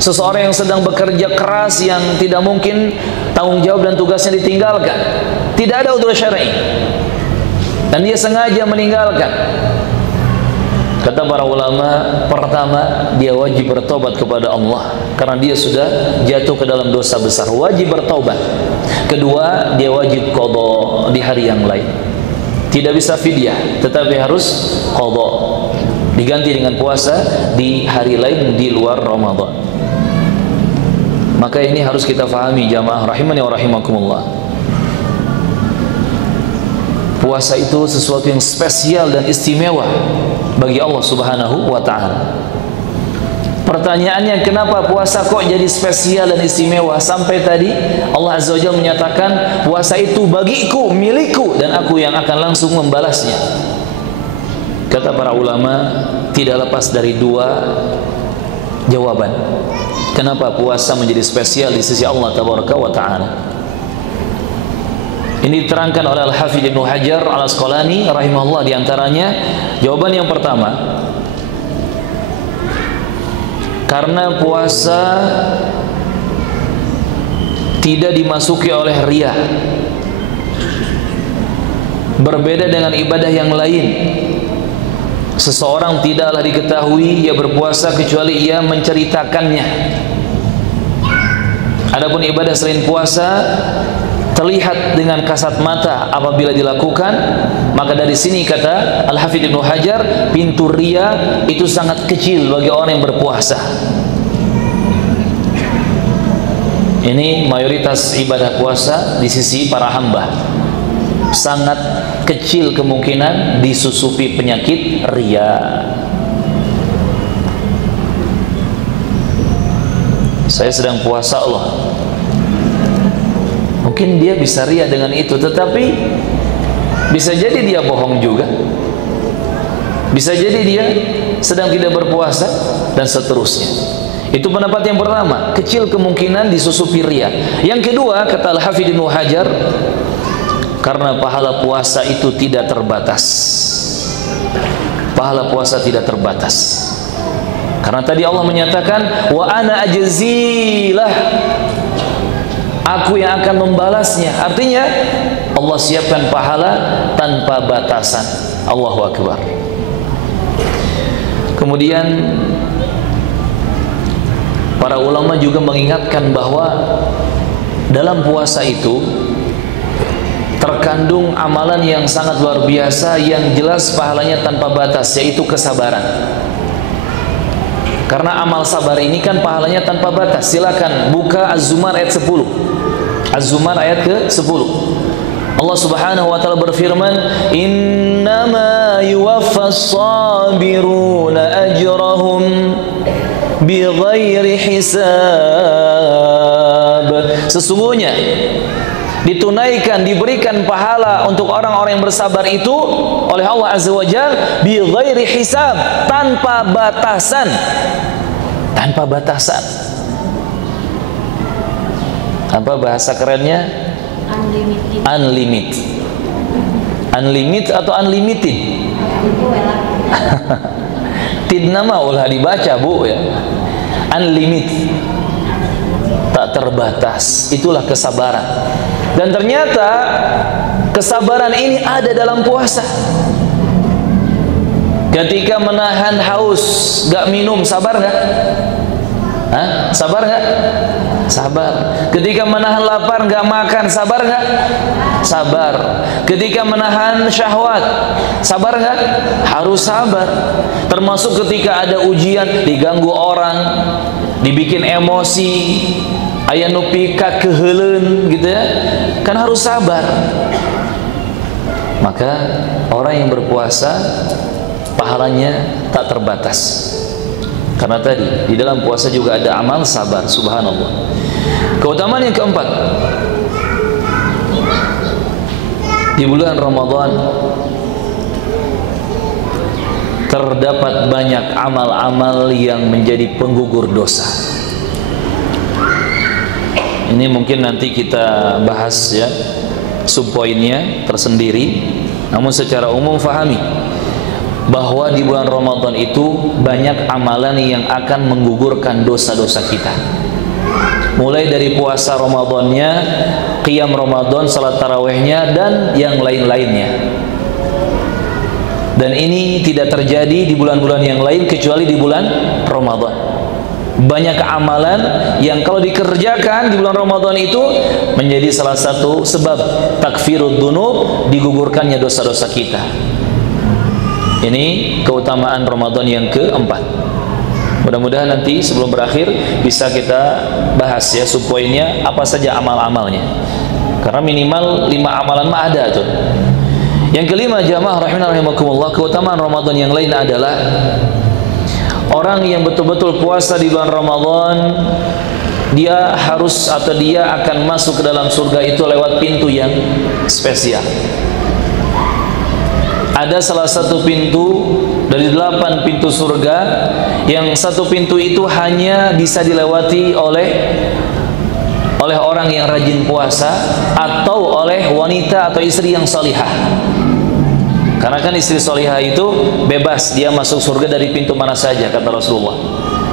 seseorang yang sedang bekerja keras yang tidak mungkin tanggung jawab dan tugasnya ditinggalkan, tidak ada udzur syar'i, dan dia sengaja meninggalkan. Kata para ulama, pertama dia wajib bertobat kepada Allah karena dia sudah jatuh ke dalam dosa besar, wajib bertobat. Kedua, dia wajib qadha di hari yang lain. Tidak bisa fidyah, tetapi harus qadha, diganti dengan puasa di hari lain di luar Ramadan. Maka ini harus kita fahami jamaah rahimani wa rahimakumullah. Puasa itu sesuatu yang spesial dan istimewa bagi Allah Subhanahu wa ta'ala. Pertanyaannya, kenapa puasa kok jadi spesial dan istimewa? Sampai tadi Allah Azza wa Jalla menyatakan puasa itu bagiku, milikku, dan aku yang akan langsung membalasnya. Kata para ulama, tidak lepas dari dua jawaban. Kenapa puasa menjadi spesial di sisi Allah Tabaraka wa ta'ala? Ini diterangkan oleh Al-Hafidz Ibnu Hajar Al-Asqalani rahimahullah. Diantaranya, jawaban yang pertama, karena puasa tidak dimasuki oleh riya, berbeda dengan ibadah yang lain. Seseorang tidaklah diketahui ia berpuasa kecuali ia menceritakannya. Adapun ibadah selain puasa terlihat dengan kasat mata apabila dilakukan, maka dari sini kata Al-Hafidz Ibnu Hajar, pintu riya itu sangat kecil bagi orang yang berpuasa. Ini mayoritas ibadah puasa di sisi para hamba, sangat kecil kemungkinan disusupi penyakit riya. Saya sedang puasa Allah, mungkin dia bisa riya dengan itu, tetapi bisa jadi dia bohong juga, bisa jadi dia sedang tidak berpuasa, dan seterusnya. Itu pendapat yang pertama, kecil kemungkinan disusupi riya. Yang kedua, kata Al-Hafidz Ibnu Hajar, karena pahala puasa itu tidak terbatas. Pahala puasa tidak terbatas. Karena tadi Allah menyatakan, wa ana ajzilah, aku yang akan membalasnya. Artinya Allah siapkan pahala tanpa batasan. Allahu Akbar. Kemudian para ulama juga mengingatkan bahwa dalam puasa itu terkandung amalan yang sangat luar biasa yang jelas pahalanya tanpa batas, yaitu kesabaran. Karena amal sabar ini kan pahalanya tanpa batas. Silakan buka Az-Zumar ayat 10. Az-Zumar ayat ke-10. Allah Subhanahu wa taala berfirman, "Innama yuwaffas sabiruna ajrahum bighairi hisab." Sesungguhnya ditunaikan, diberikan pahala untuk orang-orang yang bersabar itu oleh Allah Azza wa Jalla bighairi hisab, tanpa batasan. Tanpa batasan. Apa bahasa kerennya? Unlimited. Unlimited. Unlimited atau unlimited? Tidnama ulah dibaca, Bu, ya. Unlimited. Tak terbatas. Itulah kesabaran. Dan ternyata kesabaran ini ada dalam puasa. Ketika menahan haus, gak minum, sabar gak? Hah? Sabar gak? Sabar. Ketika menahan lapar, gak makan, sabar gak? Sabar. Ketika menahan syahwat, sabar gak? Harus sabar. Termasuk ketika ada ujian, diganggu orang, dibikin emosi, aya nu pika keheuleuh gitu ya, kan harus sabar. Maka orang yang berpuasa pahalanya tak terbatas. Karena tadi di dalam puasa juga ada amal sabar, subhanallah. Keutamaan yang keempat, di bulan Ramadan terdapat banyak amal-amal yang menjadi penggugur dosa. Ini mungkin nanti kita bahas ya, subpoinnya tersendiri. Namun secara umum fahami bahwa di bulan Ramadan itu banyak amalan yang akan menggugurkan dosa-dosa kita. Mulai dari puasa Ramadannya, qiyam Ramadan, salat tarawihnya, dan yang lain-lainnya. Dan ini tidak terjadi di bulan-bulan yang lain kecuali di bulan Ramadan. Banyak amalan yang kalau dikerjakan di bulan Ramadan itu menjadi salah satu sebab takfirud dzunub, digugurkannya dosa-dosa kita. Ini keutamaan Ramadan yang keempat. Mudah-mudahan nanti sebelum berakhir bisa kita bahas ya subpoinnya apa saja amal-amalnya. Karena minimal 5 amalan mah ada tuh. Yang kelima, jamaah rahimakumullah, keutamaan Ramadan yang lain adalah orang yang betul-betul puasa di bulan Ramadan, dia harus atau dia akan masuk ke dalam surga itu lewat pintu yang spesial. Ada salah satu pintu dari 8 pintu surga, yang satu pintu itu hanya bisa dilewati oleh orang yang rajin puasa atau oleh wanita atau istri yang salihah. Karena kan istri salihah itu bebas, dia masuk surga dari pintu mana saja, kata Rasulullah.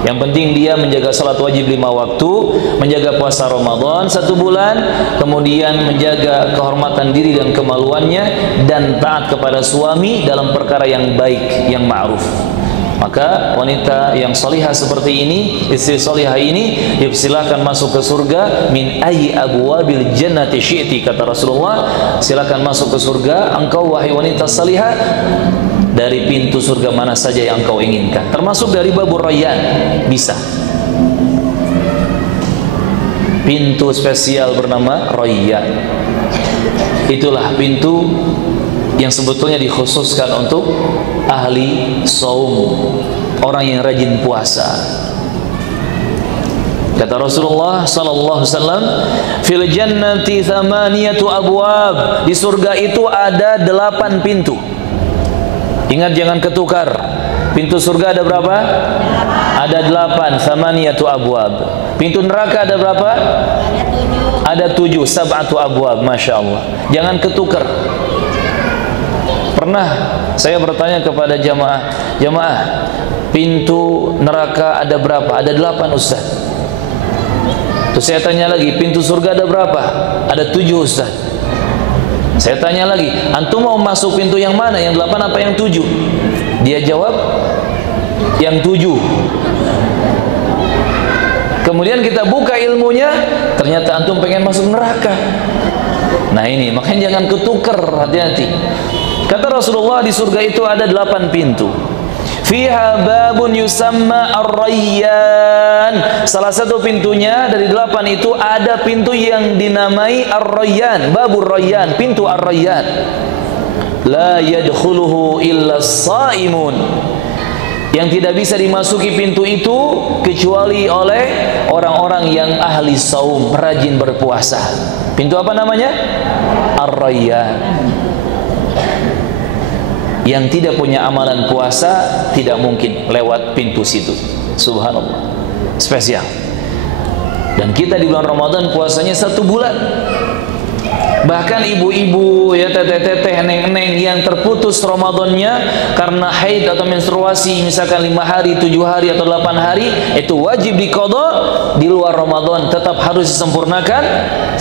Yang penting dia menjaga salat wajib 5 waktu, menjaga puasa Ramadan 1 bulan, kemudian menjaga kehormatan diri dan kemaluannya, dan taat kepada suami dalam perkara yang baik, yang ma'ruf. Maka wanita yang salihah seperti ini, istri salihah ini, dipersilakan masuk ke surga min ayyi abwabil jannati syi'ti, kata Rasulullah. Silakan masuk ke surga engkau wahai wanita salihah dari pintu surga mana saja yang engkau inginkan, termasuk dari babur rayyan, bisa. Pintu spesial bernama Rayyan. Itulah pintu yang sebetulnya dikhususkan untuk ahli saum, orang yang rajin puasa. Kata Rasulullah sallallahu alaihi wasallam, fil jannati thamaniyatu abwab, di surga itu ada 8 pintu. Ingat jangan ketukar. Pintu surga ada berapa? Ada 8, thamaniyatu abwab. Pintu neraka ada berapa? Ada 7, sab'atu abwab, masya Allah. Jangan ketukar. Pernah saya bertanya kepada jamaah, pintu neraka ada berapa? Ada 8 Ustaz. Terus saya tanya lagi, pintu surga ada berapa? Ada 7 Ustaz. Saya tanya lagi, antum mau masuk pintu yang mana? Yang 8 apa yang 7? Dia jawab, yang 7. Kemudian kita buka ilmunya, ternyata antum pengen masuk neraka. Nah ini, makanya jangan ketukar, hati-hati. Kata Rasulullah, di surga itu ada 8 pintu. Fiha babun yusamma ar-rayyan. Salah satu pintunya dari 8 itu ada pintu yang dinamai ar-rayyan, babur rayyan, pintu ar-rayyan. La yadkhuluhu illa as-saimun. Yang tidak bisa dimasuki pintu itu kecuali oleh orang-orang yang ahli saum, rajin berpuasa. Pintu apa namanya? Ar-rayyan. Yang tidak punya amalan puasa tidak mungkin lewat pintu situ. Subhanallah, spesial. Dan kita di bulan Ramadan puasanya 1 bulan. Bahkan ibu-ibu ya, teteh-teteh, neng-neng yang terputus Ramadannya karena haid atau menstruasi, misalkan 5 hari, 7 hari atau 8 hari, itu wajib diqadha di luar Ramadan, tetap harus disempurnakan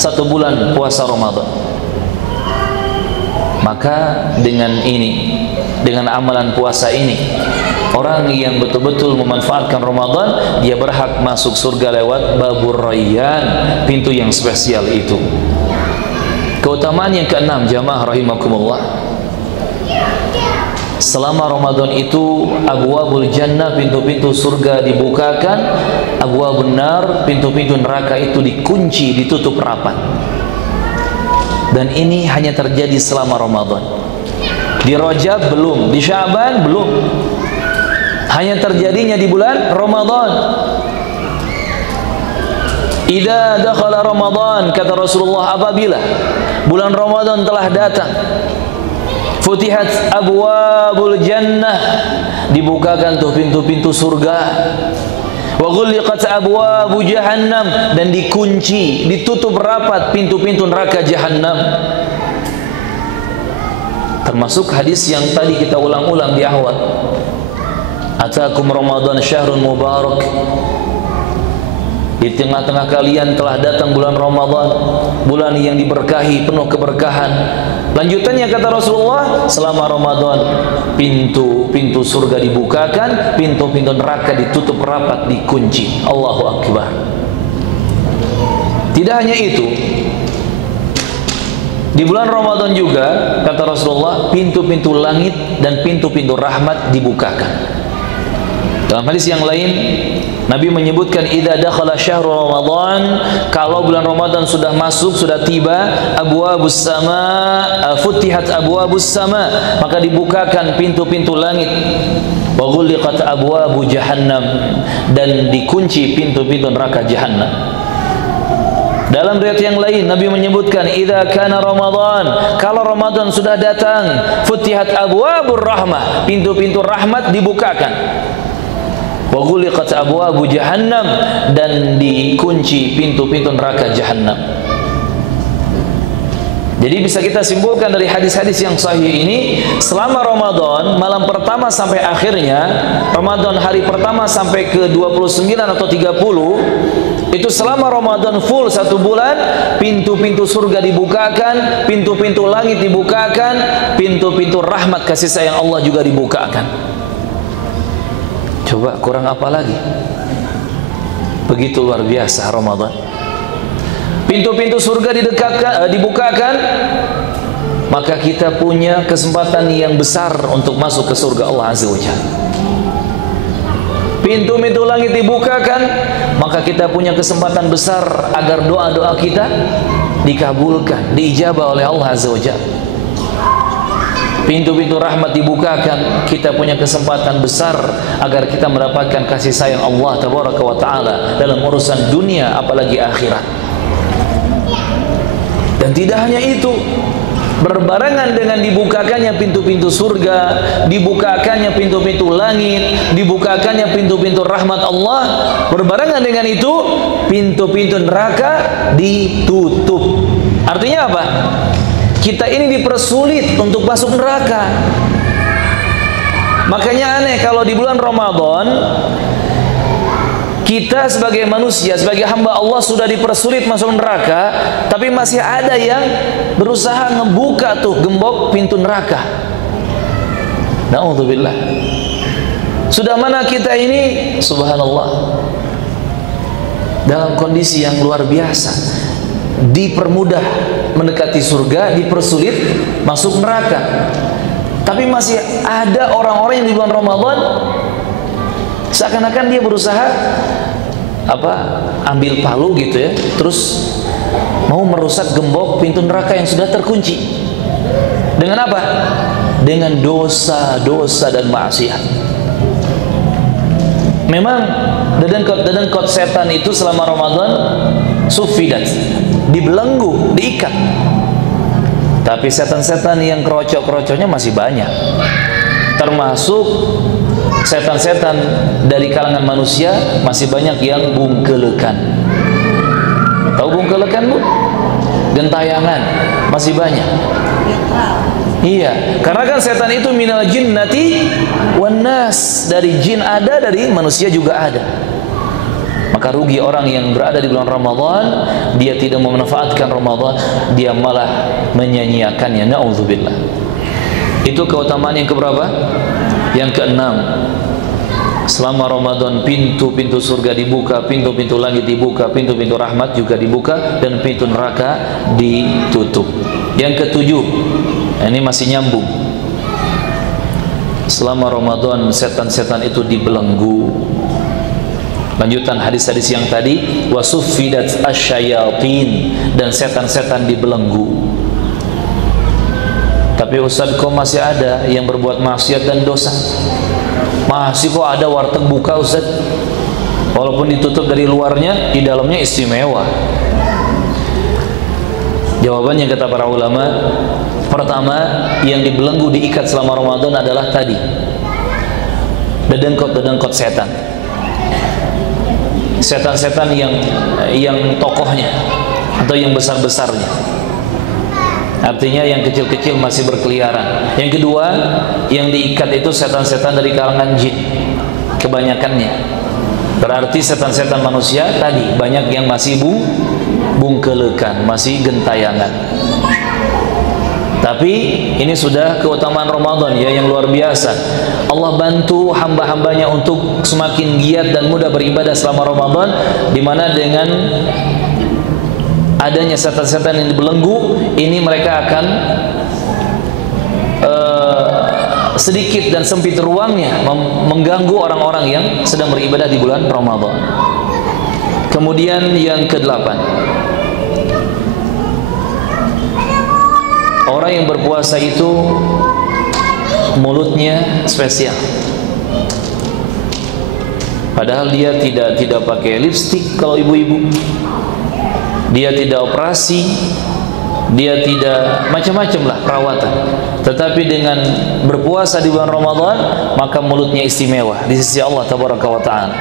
1 bulan puasa Ramadan. Maka dengan ini dengan amalan puasa ini. Orang yang betul-betul memanfaatkan Ramadan, dia berhak masuk surga lewat Babur Rayyan, pintu yang spesial itu. Keutamaan yang keenam, jamaah rahimakumullah. Selama Ramadan itu abwabul jannah, pintu-pintu surga dibukakan, abwabun nar, pintu-pintu neraka itu dikunci, ditutup rapat. Dan ini hanya terjadi selama Ramadan. Di Rajab belum, di Sya'ban belum. Hanya terjadinya di bulan Ramadan. Idza dakhala Ramadan, kata Rasulullah, apabila bulan Ramadan telah datang, futihat abwabul jannah, dibukakan tuh pintu-pintu surga, wa ghulliqat abwabu jahannam, dan dikunci, ditutup rapat pintu-pintu neraka jahannam. Termasuk hadis yang tadi kita ulang-ulang di awal, atakum Ramadan syahrun mubarak, di tengah-tengah kalian telah datang bulan Ramadan, bulan yang diberkahi, penuh keberkahan. Lanjutannya kata Rasulullah, selama Ramadan pintu-pintu surga dibukakan, pintu-pintu neraka ditutup rapat, dikunci. Allahu Akbar. Tidak hanya itu, di bulan Ramadan juga kata Rasulullah, pintu-pintu langit dan pintu-pintu rahmat dibukakan. Dalam hadis yang lain, Nabi menyebutkan, idza dakhala syahrul Ramadan, kalau bulan Ramadan sudah masuk, sudah tiba, abwabus sama, futihat abwabus sama, maka dibukakan pintu-pintu langit, wa ghulliqat abwabu jahannam, dan dikunci pintu-pintu neraka jahannam. Dalam riwayat yang lain Nabi menyebutkan, idza kana Ramadan, kalau Ramadan sudah datang, futihat abwabur rahmah, pintu-pintu rahmat dibukakan, wa ghuliqat abwabu jahannam, dan dikunci pintu-pintu neraka jahannam. Jadi bisa kita simpulkan dari hadis-hadis yang sahih ini, selama Ramadan malam pertama sampai akhirnya, Ramadan hari pertama sampai ke 29 atau 30, itu selama Ramadan full 1 bulan, pintu-pintu surga dibukakan, pintu-pintu langit dibukakan, pintu-pintu rahmat kasih sayang Allah juga dibukakan. Coba kurang apa lagi? Begitu luar biasa Ramadan. Pintu-pintu surga dibukakan, maka kita punya kesempatan yang besar untuk masuk ke surga Allah Azza wa Jalla. Pintu-pintu langit dibukakan, maka kita punya kesempatan besar agar doa-doa kita dikabulkan, diijabah oleh Allah Azza wa Jalla. Pintu-pintu rahmat dibukakan, kita punya kesempatan besar agar kita mendapatkan kasih sayang Allah Tabaraka wa Ta'ala dalam urusan dunia apalagi akhirat. Dan tidak hanya itu, berbarengan dengan dibukakannya pintu-pintu surga, dibukakannya pintu-pintu langit, dibukakannya pintu-pintu rahmat Allah, berbarengan dengan itu pintu-pintu neraka ditutup. Artinya apa? Kita ini dipersulit untuk masuk neraka. Makanya aneh kalau di bulan Ramadan kita sebagai manusia, sebagai hamba Allah sudah dipersulit masuk neraka, tapi masih ada yang berusaha ngebuka tuh gembok pintu neraka. Na'udzubillah. Sudah mana kita ini, subhanallah, dalam kondisi yang luar biasa, dipermudah mendekati surga, dipersulit masuk neraka. Tapi masih ada orang-orang yang di bulan Ramadan seakan-akan dia berusaha ambil palu gitu ya, terus mau merusak gembok pintu neraka yang sudah terkunci. Dengan apa? Dengan dosa-dosa dan maksiat. Memang dedengkot setan itu selama Ramadan sufidat, dibelenggu, diikat. Tapi setan-setan yang kerocok-kerocoknya masih banyak. Termasuk setan-setan dari kalangan manusia masih banyak yang bungkelekan. Tahu bungkelekan, Bu? Gentayangan masih banyak. Iya, karena kan setan itu minal jinnati wan nas, dari jin ada, dari manusia juga ada. Maka rugi orang yang berada di bulan Ramadan, dia tidak memanfaatkan Ramadan, dia malah menyanyiakannya. Na'udzubillah. Itu keutamaan yang keberapa? Yang keenam. Selama Ramadan pintu-pintu surga dibuka, pintu-pintu langit dibuka, pintu-pintu rahmat juga dibuka, dan pintu neraka ditutup. Yang ketujuh, ini masih nyambung. Selama Ramadan setan-setan itu dibelenggu. Lanjutan hadis-hadis yang tadi, wasuffidat asyayatin, dan setan-setan dibelenggu. Tapi Ustaz, kok masih ada yang berbuat maksiat dan dosa? Masih kok ada warteg buka, Ustaz? Walaupun ditutup dari luarnya, di dalamnya istimewa. Jawabannya kata para ulama, pertama, yang dibelenggu diikat selama Ramadan adalah tadi, dedengkot-dedengkot setan. Setan-setan yang tokohnya atau yang besar-besarnya. Artinya yang kecil-kecil masih berkeliaran. Yang kedua, yang diikat itu setan-setan dari kalangan jin, kebanyakannya. Berarti setan-setan manusia tadi banyak yang masih bungkelekan, masih gentayangan. Tapi ini sudah keutamaan Ramadan ya, yang luar biasa. Allah bantu hamba-hambanya untuk semakin giat dan mudah beribadah selama Ramadan, di mana dengan adanya setan-setan yang dibelenggu ini, mereka akan sedikit dan sempit ruangnya mengganggu orang-orang yang sedang beribadah di bulan Ramadan. Kemudian yang ke-8, orang yang berpuasa itu mulutnya spesial. Padahal dia tidak pakai lipstik kalau ibu-ibu. Dia tidak operasi, dia tidak macam-macam lah perawatan. Tetapi dengan berpuasa di bulan Ramadan, maka mulutnya istimewa di sisi Allah Tabaraka wa Ta'ala.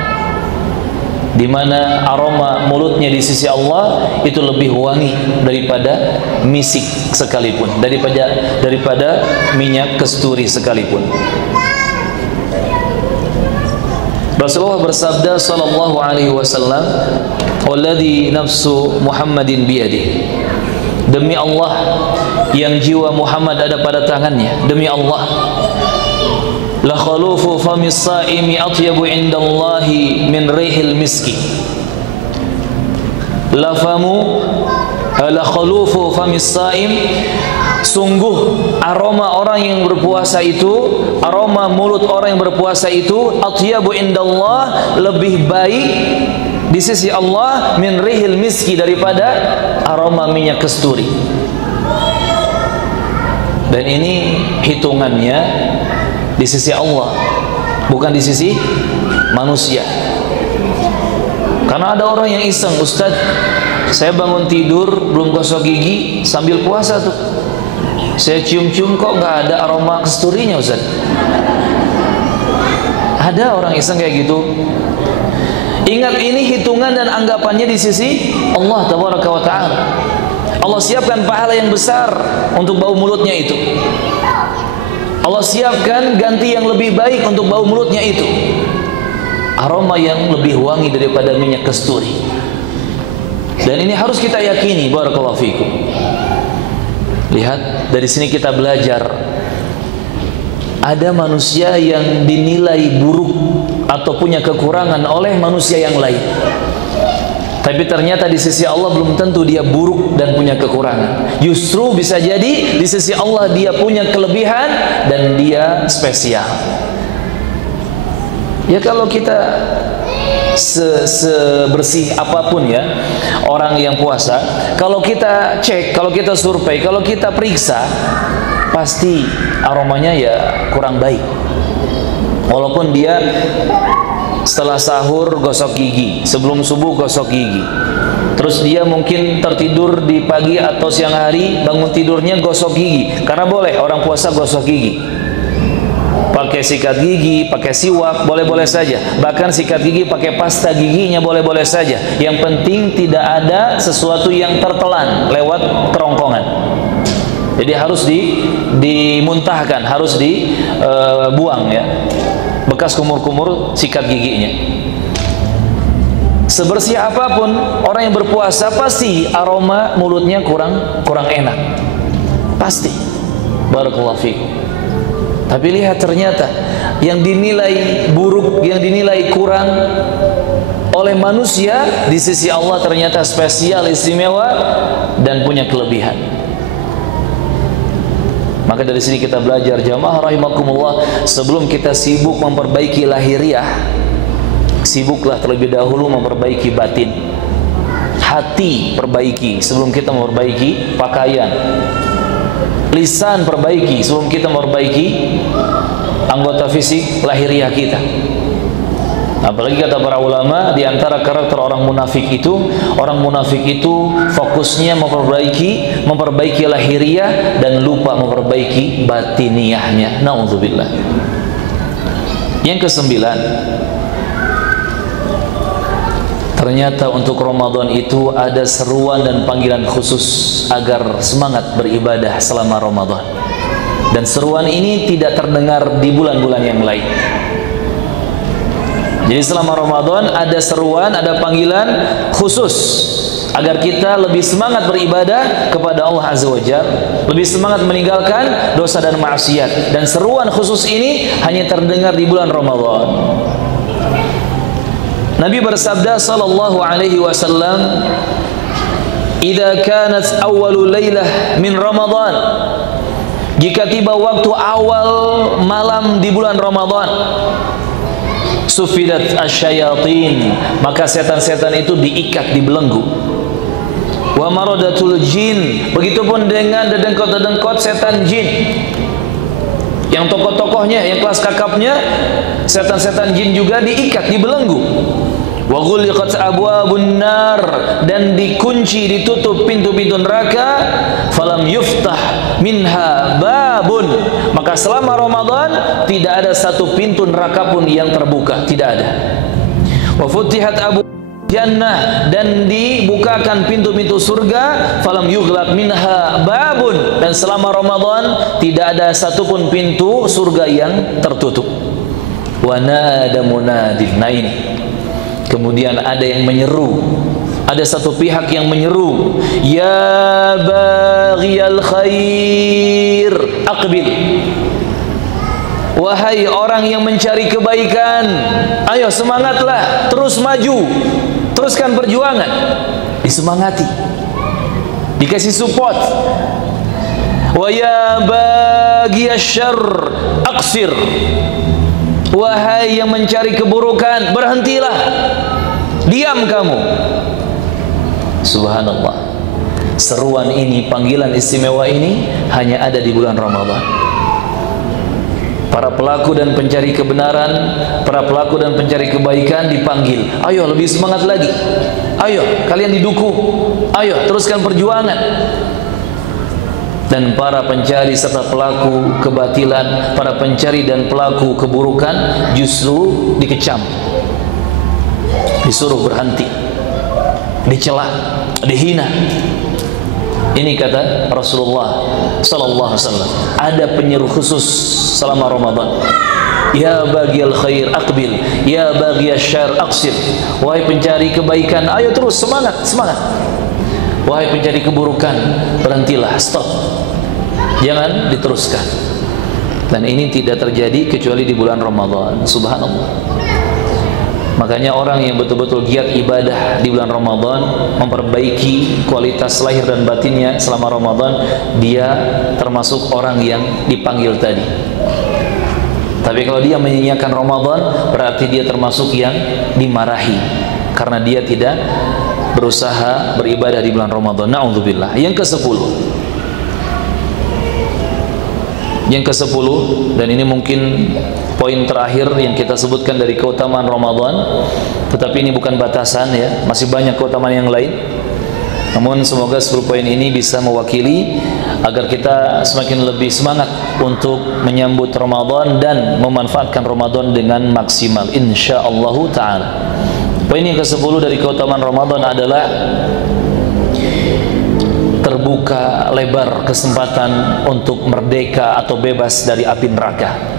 Di mana aroma mulutnya di sisi Allah itu lebih wangi daripada misik sekalipun, daripada minyak kasturi sekalipun. Rasulullah bersabda sallallahu alaihi wasallam, "Walladzi nafsu Muhammadin biyadihi." Demi Allah yang jiwa Muhammad ada pada tangannya, demi Allah, la khalufu famis saimi atyabu indallahi min rihil miski. La khalufu famis saim, sungguh aroma orang yang berpuasa itu, aroma mulut orang yang berpuasa itu, atyabu indallah, lebih baik di sisi Allah min rihil miski, daripada aroma minyak kasturi. Dan ini hitungannya di sisi Allah, bukan di sisi manusia. Karena ada orang yang iseng, Ustaz, saya bangun tidur belum gosok gigi sambil puasa tuh, saya cium-cium kok nggak ada aroma kasturinya, Ustaz. Ada orang iseng kayak gitu. Ingat, ini hitungan dan anggapannya di sisi Allah Tabaraka wa Ta'ala. Allah siapkan pahala yang besar untuk bau mulutnya itu. Allah siapkan ganti yang lebih baik untuk bau mulutnya itu, aroma yang lebih wangi daripada minyak kasturi. Dan ini harus kita yakini. Barakallahu fikum. Lihat, dari sini kita belajar, ada manusia yang dinilai buruk atau punya kekurangan oleh manusia yang lain, tapi ternyata di sisi Allah belum tentu dia buruk dan punya kekurangan. Justru bisa jadi di sisi Allah dia punya kelebihan dan dia spesial. Ya, kalau kita sebersih apapun ya orang yang puasa, kalau kita cek, kalau kita survei, kalau kita periksa, pasti aromanya ya kurang baik. Walaupun dia setelah sahur gosok gigi, sebelum subuh gosok gigi, terus dia mungkin tertidur di pagi atau siang hari, bangun tidurnya gosok gigi, karena boleh orang puasa gosok gigi, pakai sikat gigi, pakai siwak, boleh-boleh saja. Bahkan sikat gigi pakai pasta giginya boleh-boleh saja. Yang penting tidak ada sesuatu yang tertelan lewat kerongkongan. Jadi harus dimuntahkan, harus dibuang ya, bekas kumur-kumur sikat giginya. Sebersih apapun orang yang berpuasa, pasti aroma mulutnya kurang enak, pasti. Barakallahu fiikum. Tapi lihat ternyata yang dinilai buruk, yang dinilai kurang oleh manusia, di sisi Allah ternyata spesial, istimewa, dan punya kelebihan. Maka dari sini kita belajar, jamaah rahimakumullah, sebelum kita sibuk memperbaiki lahiriah, sibuklah terlebih dahulu memperbaiki batin. Hati perbaiki sebelum kita memperbaiki pakaian. Lisan perbaiki sebelum kita memperbaiki anggota fisik lahiriah kita. Apalagi kata para ulama, di antara karakter orang munafik itu fokusnya memperbaiki lahiriah dan lupa memperbaiki batiniahnya. Nauzubillah. Yang kesembilan, ternyata untuk Ramadan itu ada seruan dan panggilan khusus agar semangat beribadah selama Ramadan. Dan seruan ini tidak terdengar di bulan-bulan yang lain. Jadi selama Ramadan ada seruan, ada panggilan khusus agar kita lebih semangat beribadah kepada Allah Azza wa Jalla, lebih semangat meninggalkan dosa dan maksiat. Dan seruan khusus ini hanya terdengar di bulan Ramadan. Nabi bersabda sallallahu alaihi wasallam, "Idza kanat awwalu lailah min Ramadan." Jika tiba waktu awal malam di bulan Ramadan, sufidat asyayatin, maka setan-setan itu diikat, dibelenggu. Wa maradatul jin, begitupun dengan dedengkot-dedengkot setan jin. Yang tokoh-tokohnya, yang kelas kakapnya, setan-setan jin juga diikat, dibelenggu. Wa ghuliqat abwabun nar, dan dikunci, ditutup pintu-pintu neraka. Falam yuftah minha babun, maka selama Ramadan tidak ada satu pintu neraka pun yang terbuka, tidak ada. Wa futihat abu jannah, dan dibukakan pintu-pintu surga. Falam yughlaq minha babun, dan selama Ramadan tidak ada satupun pintu surga yang tertutup. Wa nada munadin, nah ini kemudian ada yang menyeru, ada satu pihak yang menyeru, ya baghiyal khair aqbil, wahai orang yang mencari kebaikan, ayo semangatlah, terus maju, teruskan perjuangan. Disemangati, dikasih support. Wa ya baghiyasy syarr aqsir, wahai yang mencari keburukan, berhentilah, diam kamu. Subhanallah. Seruan ini, panggilan istimewa ini hanya ada di bulan Ramadan. Para pelaku dan pencari kebenaran, para pelaku dan pencari kebaikan dipanggil, ayo lebih semangat lagi, ayo kalian didukung, ayo teruskan perjuangan. Dan para pencari serta pelaku kebatilan, para pencari dan pelaku keburukan justru dikecam, disuruh berhenti, dicela, dihina. Ini kata Rasulullah sallallahu alaihi wasallam, ada penyeru khusus selama Ramadan. Ya baghiyal khair aqbil, ya baghiyasy syarr aqsir. Wahai pencari kebaikan, ayo terus semangat, semangat. Wahai pencari keburukan, berhentilah, stop, jangan diteruskan. Dan ini tidak terjadi kecuali di bulan Ramadan. Subhanallah. Makanya orang yang betul-betul giat ibadah di bulan Ramadan, memperbaiki kualitas lahir dan batinnya selama Ramadan, dia termasuk orang yang dipanggil tadi. Tapi kalau dia menyanyiakan Ramadan, berarti dia termasuk yang dimarahi karena dia tidak berusaha beribadah di bulan Ramadan. Na'udzubillah. Yang ke-10. Yang ke-10, dan ini mungkin poin terakhir yang kita sebutkan dari keutamaan Ramadan, tetapi ini bukan batasan ya, masih banyak keutamaan yang lain. Namun semoga 10 poin ini bisa mewakili agar kita semakin lebih semangat untuk menyambut Ramadan dan memanfaatkan Ramadan dengan maksimal insyaallah ta'ala. Poin yang ke-10 dari keutamaan Ramadan adalah terbuka lebar kesempatan untuk merdeka atau bebas dari api neraka.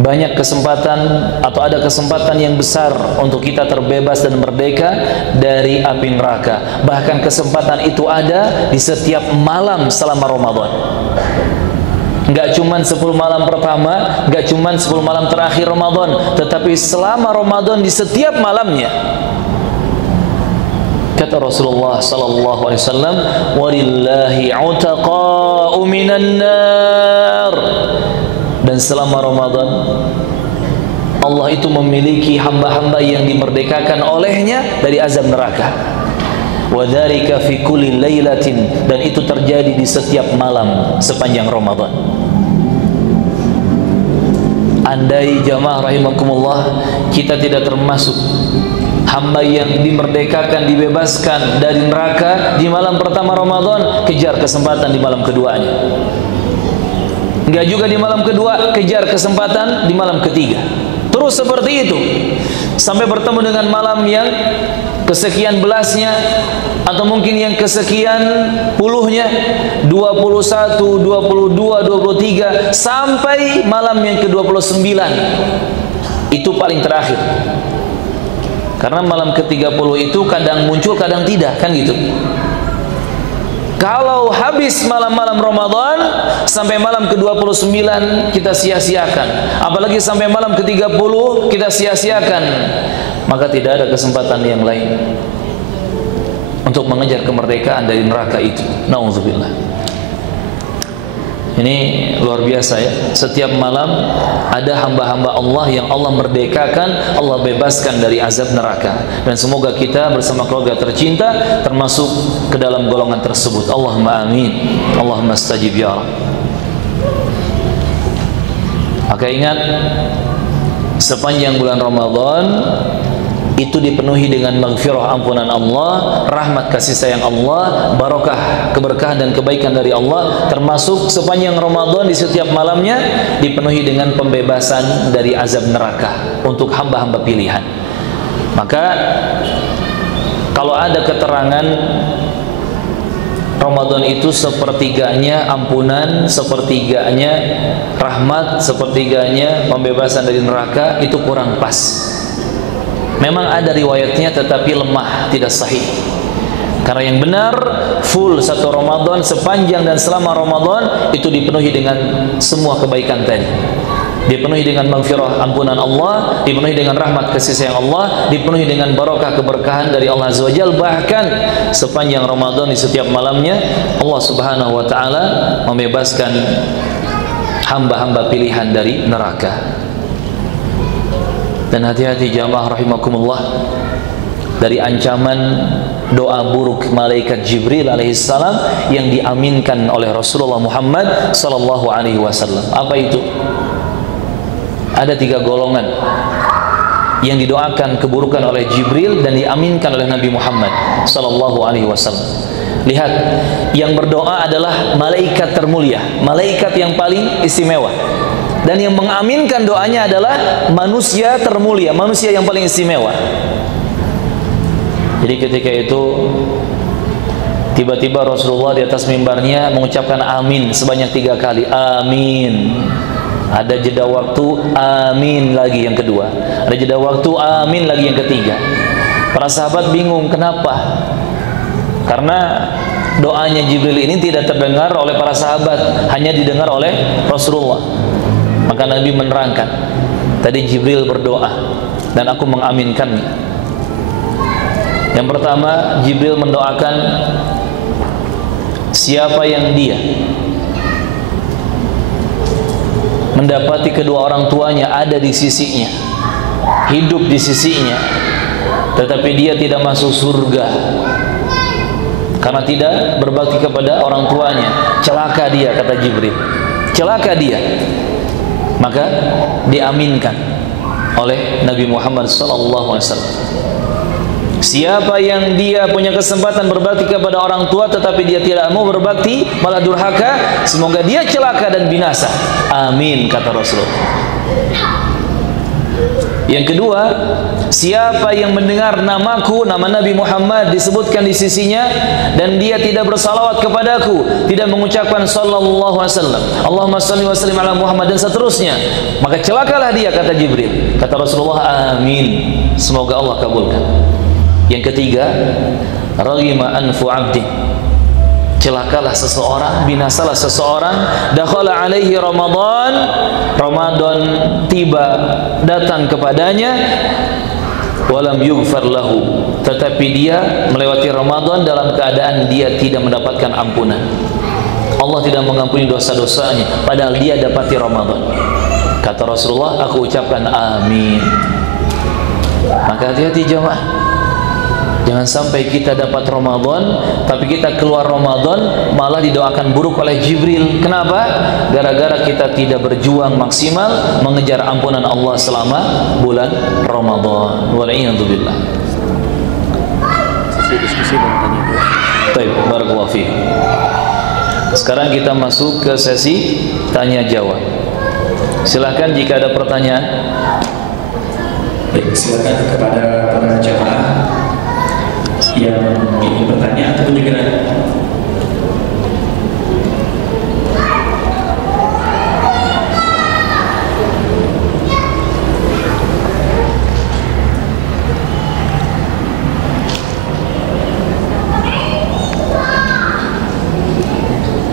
Banyak kesempatan atau ada kesempatan yang besar untuk kita terbebas dan merdeka dari api neraka. Bahkan kesempatan itu ada di setiap malam selama Ramadan. Enggak cuman 10 malam pertama, enggak cuman 10 malam terakhir Ramadan, tetapi selama Ramadan di setiap malamnya. Kata Rasulullah sallallahu alaihi wasallam, "Walillahi 'utaqa'u minan nar." Dan selama Ramadan Allah itu memiliki hamba-hamba yang dimerdekakan olehnya dari azab neraka. Wa dzalika fi kulli lailatin, dan itu terjadi di setiap malam sepanjang Ramadan. Andai jamaah rahimakumullah kita tidak termasuk hamba yang dimerdekakan, dibebaskan dari neraka di malam pertama Ramadan, kejar kesempatan di malam keduanya. Enggak juga di malam kedua, kejar kesempatan di malam ketiga. Terus seperti itu sampai bertemu dengan malam yang kesekian belasnya, atau mungkin yang kesekian puluhnya, 21, 22, 23, sampai malam yang ke-29. Itu paling terakhir. Karena malam ke-30 itu kadang muncul, kadang tidak, kan gitu. Kalau habis malam-malam Ramadan sampai malam ke-29 kita sia-siakan, apalagi sampai malam ke-30 kita sia-siakan, maka tidak ada kesempatan yang lain untuk mengejar kemerdekaan dari neraka itu. Nauzubillah. Ini luar biasa ya. Setiap malam ada hamba-hamba Allah yang Allah merdekakan, Allah bebaskan dari azab neraka. Dan semoga kita bersama keluarga tercinta termasuk ke dalam golongan tersebut. Allahumma amin. Allahumma astajib ya Rabb. Maka ingat, sepanjang bulan Ramadan itu dipenuhi dengan maghfirah, ampunan Allah, rahmat kasih sayang Allah, barokah, keberkahan dan kebaikan dari Allah. Termasuk sepanjang Ramadan di setiap malamnya dipenuhi dengan pembebasan dari azab neraka untuk hamba-hamba pilihan. Maka kalau ada keterangan Ramadan itu sepertiganya ampunan, sepertiganya rahmat, sepertiganya pembebasan dari neraka, itu kurang pas. Memang ada riwayatnya tetapi lemah, tidak sahih. Karena yang benar full satu Ramadan, sepanjang dan selama Ramadan itu dipenuhi dengan semua kebaikan tadi. Dipenuhi dengan maghfirah, ampunan Allah, dipenuhi dengan rahmat kasih sayang Allah, dipenuhi dengan barokah, keberkahan dari Allah Azza wa Jalla. Bahkan sepanjang Ramadan di setiap malamnya Allah Subhanahu wa taala membebaskan hamba-hamba pilihan dari neraka. Dan hati-hati jamaah rahimakumullah dari ancaman doa buruk malaikat Jibril alaihissalam yang diaminkan oleh Rasulullah Muhammad sallallahu alaihi wasallam. Apa itu? Ada 3 golongan yang didoakan keburukan oleh Jibril dan diaminkan oleh Nabi Muhammad sallallahu alaihi wasallam. Lihat, yang berdoa adalah malaikat termulia, malaikat yang paling istimewa. Dan yang mengaminkan doanya adalah manusia termulia, manusia yang paling istimewa. Jadi ketika itu tiba-tiba Rasulullah di atas mimbarnya mengucapkan amin sebanyak 3 kali. Amin. Ada jeda waktu, amin lagi yang kedua. Ada jeda waktu, amin lagi yang ketiga. Para sahabat bingung, kenapa? Karena doanya Jibril ini tidak terdengar oleh para sahabat, hanya didengar oleh Rasulullah. Maka Nabi menerangkan, tadi Jibril berdoa dan aku mengaminkannya. Yang pertama, Jibril mendoakan siapa yang dia mendapati kedua orang tuanya ada di sisinya, hidup di sisinya, tetapi dia tidak masuk surga karena tidak berbakti kepada orang tuanya, celaka dia, kata Jibril, celaka dia. Maka diaminkan oleh Nabi Muhammad sallallahu alaihi wasallam. Siapa yang dia punya kesempatan berbakti kepada orang tua tetapi dia tidak mau berbakti, malah durhaka, semoga dia celaka dan binasa. Amin, kata Rasulullah. Yang kedua, siapa yang mendengar namaku, nama Nabi Muhammad disebutkan di sisinya dan dia tidak bersalawat kepadaku, tidak mengucapkan sallallahu alaihi wasallam, Allahumma shalli wa sallim ala Muhammad, dan seterusnya, maka celakalah dia, kata Jibril. Kata Rasulullah, amin, semoga Allah kabulkan. Yang ketiga, raghima anfu 'abdi, celakalah seseorang, binasalah seseorang, dakhala alaihi Ramadan, Ramadan tiba datang kepadanya, walam yughfar lahu, tetapi dia melewati Ramadan dalam keadaan dia tidak mendapatkan ampunan. Allah tidak mengampuni dosa-dosanya padahal dia dapati Ramadan. Kata Rasulullah, aku ucapkan amin. Maka hati-hati jemaah. Jangan sampai kita dapat Ramadan, tapi kita keluar Ramadan malah didoakan buruk oleh Jibril. Kenapa? Gara-gara kita tidak berjuang maksimal mengejar ampunan Allah selama bulan Ramadan. Wal'iyadzubillah. Sesi diskusi dan tanya jawab. Baik, barakallahu fiik. Sekarang kita masuk ke sesi tanya jawab. Silakan jika ada pertanyaan. Baik, silakan kepada para jamaah yang ingin bertanya ataupun juga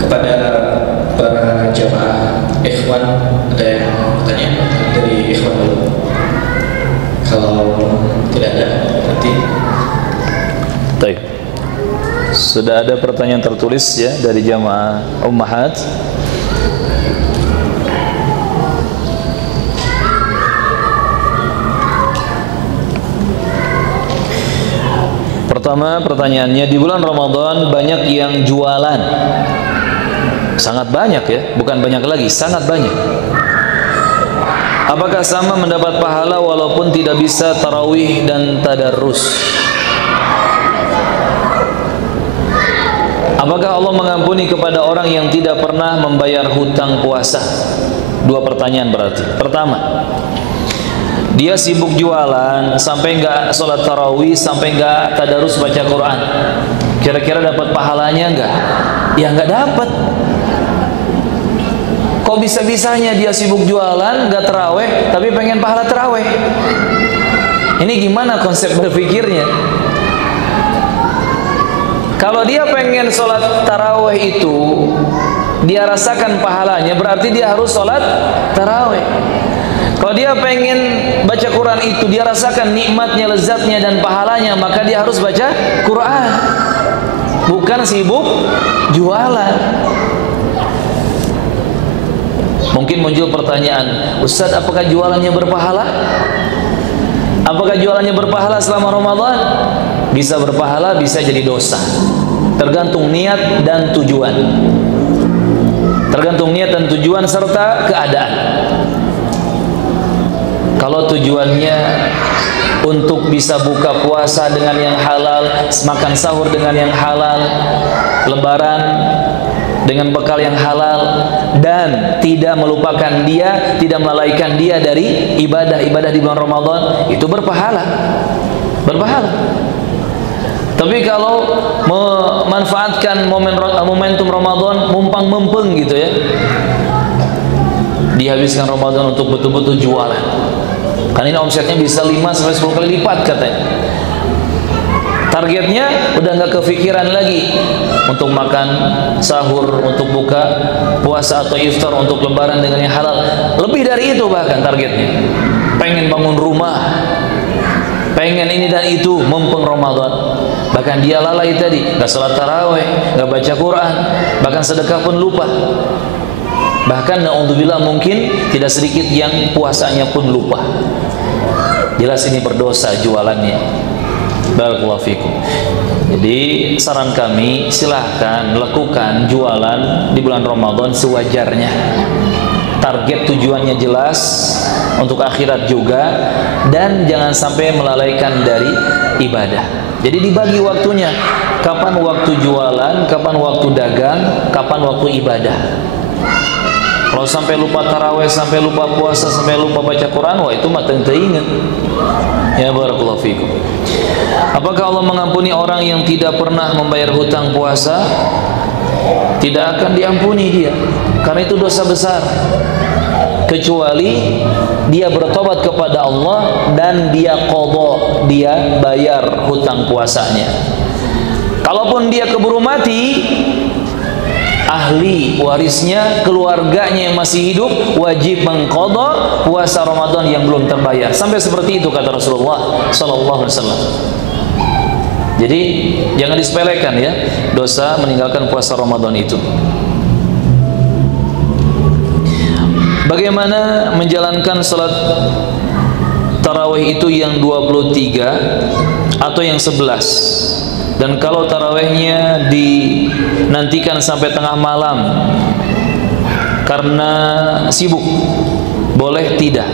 kepada para jamaah ikhwan, ada yang bertanya dari ikhwan dulu? Kalau tidak ada, nanti. Baik. Sudah ada pertanyaan tertulis ya dari jamaah ummahat. Pertama pertanyaannya, di bulan Ramadan banyak yang jualan. Sangat banyak ya, bukan banyak lagi, sangat banyak. Apakah sama mendapat pahala walaupun tidak bisa tarawih dan tadarrus? Apakah Allah mengampuni kepada orang yang tidak pernah membayar hutang puasa? Dua pertanyaan berarti. Pertama, dia sibuk jualan sampai enggak sholat tarawih, sampai enggak tadarus baca Quran. Kira-kira dapat pahalanya enggak? Ya enggak dapat. Kok bisa-bisanya dia sibuk jualan, enggak tarawih, tapi pengen pahala tarawih? Ini gimana konsep berpikirnya? Kalau dia pengen sholat tarawih itu, dia rasakan pahalanya, berarti dia harus sholat tarawih. Kalau dia pengen baca Quran itu, dia rasakan nikmatnya, lezatnya dan pahalanya, maka dia harus baca Quran. Bukan sibuk jualan. Mungkin muncul pertanyaan, Ustaz, apakah jualannya berpahala? Apakah jualannya berpahala selama Ramadan? Bisa berpahala, bisa jadi dosa. Tergantung niat dan tujuan. Tergantung niat dan tujuan serta keadaan. Kalau tujuannya untuk bisa buka puasa dengan yang halal, makan sahur dengan yang halal, lebaran dengan bekal yang halal, dan tidak melupakan dia, tidak melalaikan dia dari ibadah-ibadah di bulan Ramadan, itu berpahala. Berpahala. Tapi kalau memanfaatkan momentum Ramadan mumpang-mempeng gitu ya, dihabiskan Ramadan untuk betul-betul jualan. Kan ini omsetnya bisa 5-10 kali lipat katanya. Targetnya udah nggak kepikiran lagi untuk makan sahur, untuk buka puasa atau iftar, untuk lebaran dengan yang halal. Lebih dari itu bahkan targetnya. Pengen bangun rumah, pengen ini dan itu, mumpung Ramadan. Bahkan dia lalai tadi, nggak salat tarawih, nggak baca Quran, bahkan sedekah pun lupa. Bahkan na'udzubillah mungkin tidak sedikit yang puasanya pun lupa. Jelas ini berdosa jualannya. Barakallahu fikum. Jadi saran kami, silahkan lakukan jualan di bulan Ramadan sewajarnya. Target tujuannya jelas untuk akhirat juga, dan jangan sampai melalaikan dari ibadah. Jadi dibagi waktunya, kapan waktu jualan, kapan waktu dagang, kapan waktu ibadah. Kalau sampai lupa tarawih, sampai lupa puasa, sampai lupa baca Quran, wah itu mah tentu ingat. Ya barakallahu fikum. Apakah Allah mengampuni orang yang tidak pernah membayar hutang puasa? Tidak akan diampuni dia, karena itu dosa besar. Kecuali dia bertobat kepada Allah dan dia qadha, dia bayar hutang puasanya. Kalaupun dia keburu mati, ahli warisnya, keluarganya yang masih hidup wajib mengqadha puasa Ramadan yang belum terbayar. Sampai seperti itu kata Rasulullah sallallahu alaihi wasallam. Jadi jangan disepelekan ya dosa meninggalkan puasa Ramadan itu. Bagaimana menjalankan salat tarawih itu yang 23 atau yang 11? Dan kalau tarawihnya dinantikan sampai tengah malam karena sibuk, boleh tidak?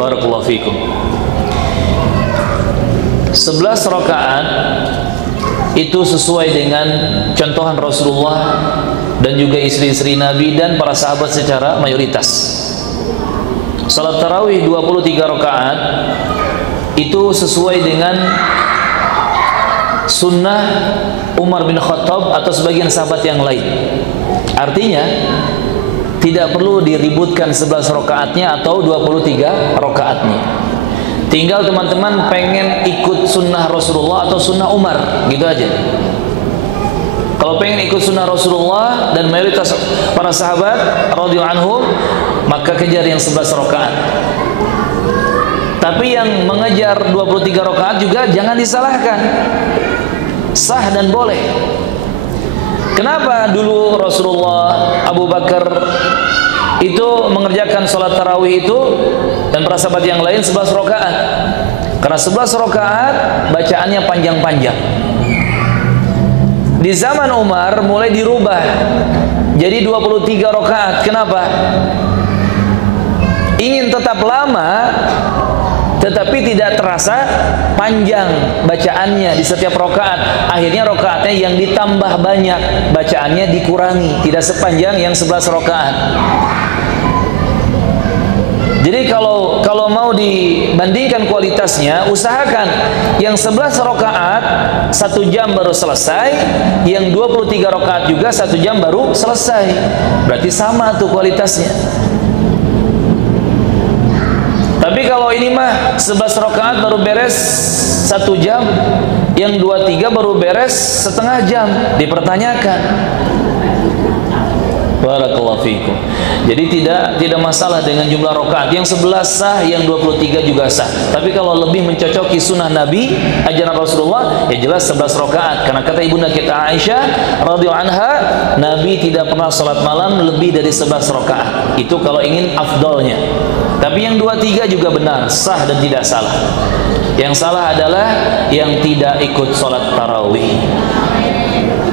Barakallahu fikum. 11 rakaat itu sesuai dengan contohan Rasulullah dan juga istri-istri Nabi dan para sahabat secara mayoritas. Salat tarawih 23 rakaat itu sesuai dengan sunnah Umar bin Khattab atau sebagian sahabat yang lain. Artinya tidak perlu diributkan 11 rakaatnya atau 23 rakaatnya. Tinggal teman-teman pengen ikut sunnah Rasulullah atau sunnah Umar, gitu aja. Kalau pengen ikut sunnah Rasulullah dan mayoritas para sahabat radhiyallahu anhum, maka kejar yang 11 rakaat. Tapi yang mengejar 23 rakaat juga jangan disalahkan. Sah dan boleh. Kenapa dulu Rasulullah, Abu Bakar itu mengerjakan sholat tarawih itu dan para sahabat yang lain 11 rakaat? Karena 11 rakaat bacaannya panjang-panjang. Di zaman Umar mulai dirubah jadi 23 rakaat. Kenapa? Ingin tetap lama tetapi tidak terasa panjang bacaannya di setiap rakaat. Akhirnya rakaatnya yang ditambah banyak, bacaannya dikurangi, tidak sepanjang yang 11 rakaat. Jadi kalau mau dibandingkan kualitasnya, usahakan yang 11 rakaat 1 jam baru selesai, yang 23 rakaat juga 1 jam baru selesai. Berarti sama tuh kualitasnya. Tapi kalau ini mah 11 rakaat baru beres 1 jam, yang 23 baru beres setengah jam, dipertanyakan. Barakallahu fikum. Jadi tidak masalah dengan jumlah rakaat. Yang 11 sah, yang 23 juga sah. Tapi kalau lebih mencocoki sunnah Nabi, ajaran Rasulullah, ya jelas 11 rakaat. Karena kata ibunda kita Aisyah radhiyallahu anha, Nabi tidak pernah salat malam lebih dari 11 rakaat. Itu kalau ingin afdalnya. Tapi yang 23 juga benar, sah dan tidak salah. Yang salah adalah yang tidak ikut salat tarawih.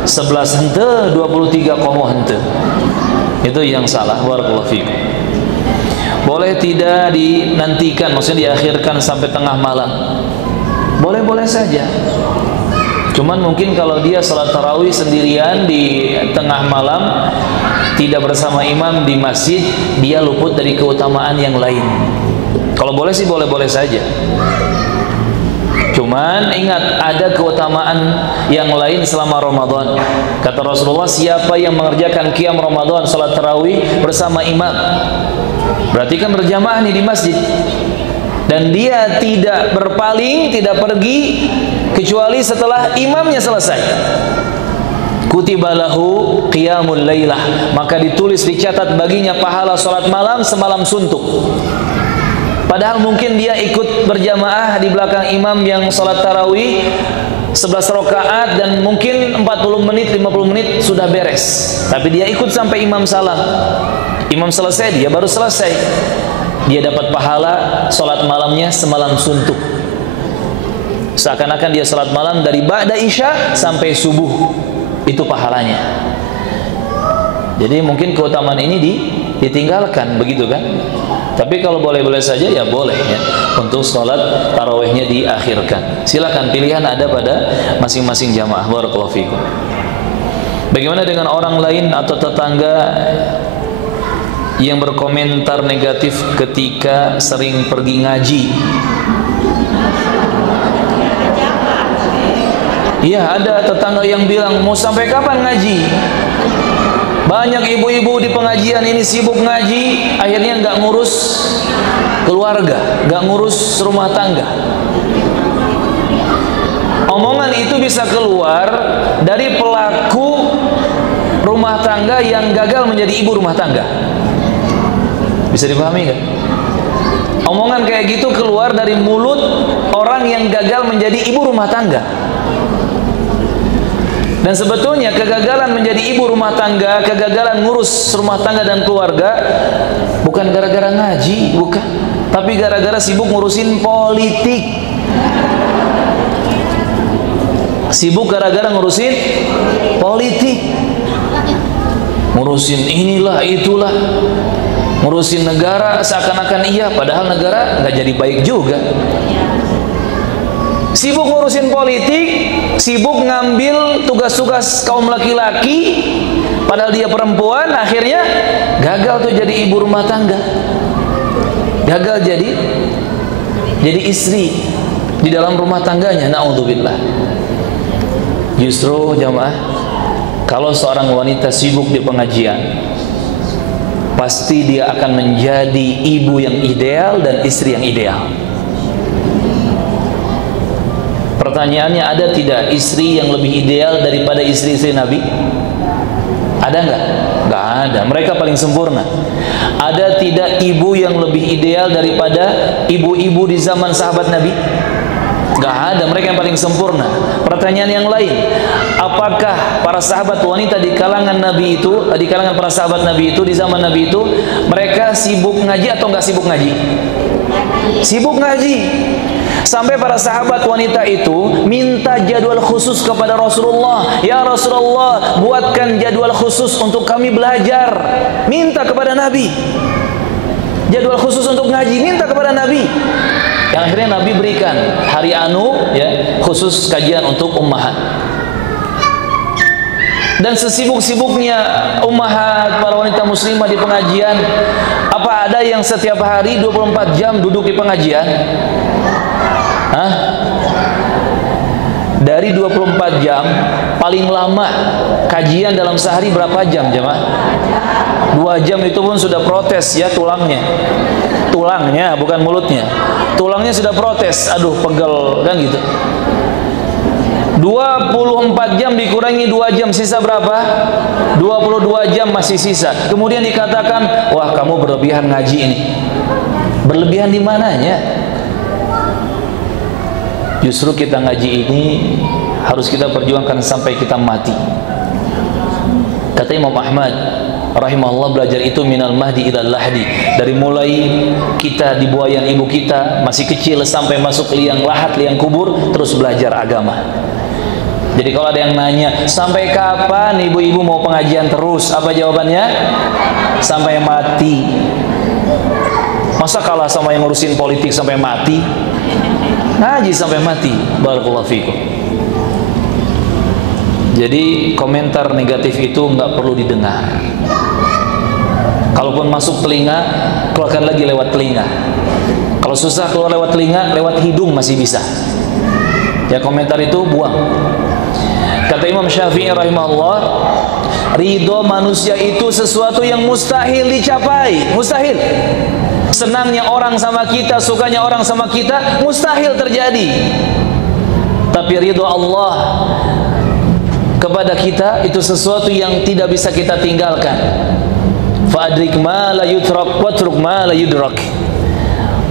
11 hente, 23 komo hente. Itu yang salah. Barakallahu fikum. Boleh tidak dinantikan, maksudnya diakhirkan sampai tengah malam? Boleh-boleh saja. Cuman mungkin kalau dia salat tarawih sendirian di tengah malam, tidak bersama imam di masjid, dia luput dari keutamaan yang lain. Kalau boleh sih boleh-boleh saja. Cuman ingat, ada keutamaan yang lain selama Ramadan. Kata Rasulullah, siapa yang mengerjakan qiyam Ramadan, salat tarawih bersama imam, berarti kan berjamaah nih di masjid, dan dia tidak berpaling, tidak pergi kecuali setelah imamnya selesai, kutiba lahu qiyamul lailah, maka ditulis, dicatat baginya pahala salat malam semalam suntuk. Padahal mungkin dia ikut berjamaah di belakang imam yang salat tarawih 11 rakaat dan mungkin 40 menit, 50 menit sudah beres. Tapi dia ikut sampai imam salam. Imam selesai, dia baru selesai. Dia dapat pahala salat malamnya semalam suntuk. Seakan-akan dia salat malam dari ba'da isya sampai subuh. Itu pahalanya. Jadi mungkin keutamaan ini ditinggalkan, begitu kan? Tapi kalau boleh-boleh saja ya boleh ya, untuk sholat tarawihnya diakhirkan. Silakan, pilihan ada pada masing-masing jamaah. Barakallahu fikum. Bagaimana dengan orang lain atau tetangga yang berkomentar negatif ketika sering pergi ngaji? Iya, ada tetangga yang bilang, mau sampai kapan ngaji? Banyak ibu-ibu di pengajian ini sibuk ngaji, akhirnya nggak ngurus keluarga, nggak ngurus rumah tangga. Omongan itu bisa keluar dari pelaku rumah rumah tangga yang gagal menjadi ibu rumah tangga. Bisa dipahami nggak? Omongan kayak gitu keluar dari mulut orang yang gagal menjadi ibu rumah tangga. Dan sebetulnya kegagalan menjadi ibu rumah tangga, kegagalan ngurus rumah tangga dan keluarga bukan gara-gara ngaji, bukan, tapi gara-gara sibuk ngurusin politik. Sibuk gara-gara ngurusin politik, ngurusin inilah itulah, ngurusin negara seakan-akan iya, padahal negara nggak jadi baik juga. Sibuk ngurusin politik, sibuk ngambil tugas-tugas kaum laki-laki, padahal dia perempuan, akhirnya gagal tuh jadi ibu rumah tangga, gagal jadi istri di dalam rumah tangganya. Na'udzubillah. Justru jamaah, kalau seorang wanita sibuk di pengajian, pasti dia akan menjadi ibu yang ideal dan istri yang ideal. Pertanyaannya, ada tidak istri yang lebih ideal daripada istri-istri Nabi? Ada nggak? Nggak ada. Mereka paling sempurna. Ada tidak ibu yang lebih ideal daripada ibu-ibu di zaman sahabat Nabi? Nggak ada. Mereka yang paling sempurna. Pertanyaan yang lain, apakah para sahabat wanita di kalangan Nabi itu, di kalangan para sahabat Nabi itu, di zaman Nabi itu, mereka sibuk ngaji atau nggak sibuk ngaji? Sibuk ngaji. Sampai para sahabat wanita itu minta jadwal khusus kepada Rasulullah. Ya Rasulullah, buatkan jadwal khusus untuk kami belajar. Minta kepada Nabi. Jadwal khusus untuk ngaji, minta kepada Nabi. Yang akhirnya Nabi berikan hari ya, khusus kajian untuk ummahat. Dan sesibuk-sibuknya ummahat, para wanita muslimah di pengajian, apa ada yang setiap hari 24 jam duduk di pengajian? Hah? Dari 24 jam, paling lama kajian dalam sehari berapa jam, jemaah? 2 jam itu pun sudah protes ya tulangnya. Tulangnya, bukan mulutnya. Tulangnya sudah protes, aduh pegel, kan gitu. 24 jam dikurangi 2 jam, sisa berapa? 22 jam masih sisa. Kemudian dikatakan, wah kamu berlebihan ngaji ini. Berlebihan di mananya? Justru kita ngaji ini harus kita perjuangkan sampai kita mati. Kata Imam Ahmad rahimahullah, belajar itu minal mahdi ilal lahdi. Dari mulai kita di buayan ibu kita masih kecil sampai masuk liang lahat, liang kubur, terus belajar agama. Jadi kalau ada yang nanya, sampai kapan ibu-ibu mau pengajian terus? Apa jawabannya? Sampai mati. Masa kalah sama yang ngurusin politik sampai mati? Ngaji sampai mati. Barakallahu fikum. Jadi komentar negatif itu nggak perlu didengar. Kalaupun masuk telinga, keluarkan lagi lewat telinga. Kalau susah keluar lewat telinga, lewat hidung masih bisa. Ya, komentar itu buang. Kata Imam Syafi'i rahimahullah, ridho manusia itu sesuatu yang mustahil dicapai. Mustahil. Senangnya orang sama kita, sukanya orang sama kita, mustahil terjadi. Tapi ridho Allah kepada kita itu sesuatu yang tidak bisa kita tinggalkan. Fa'adrik ma la yutrak watruk ma la yudrak.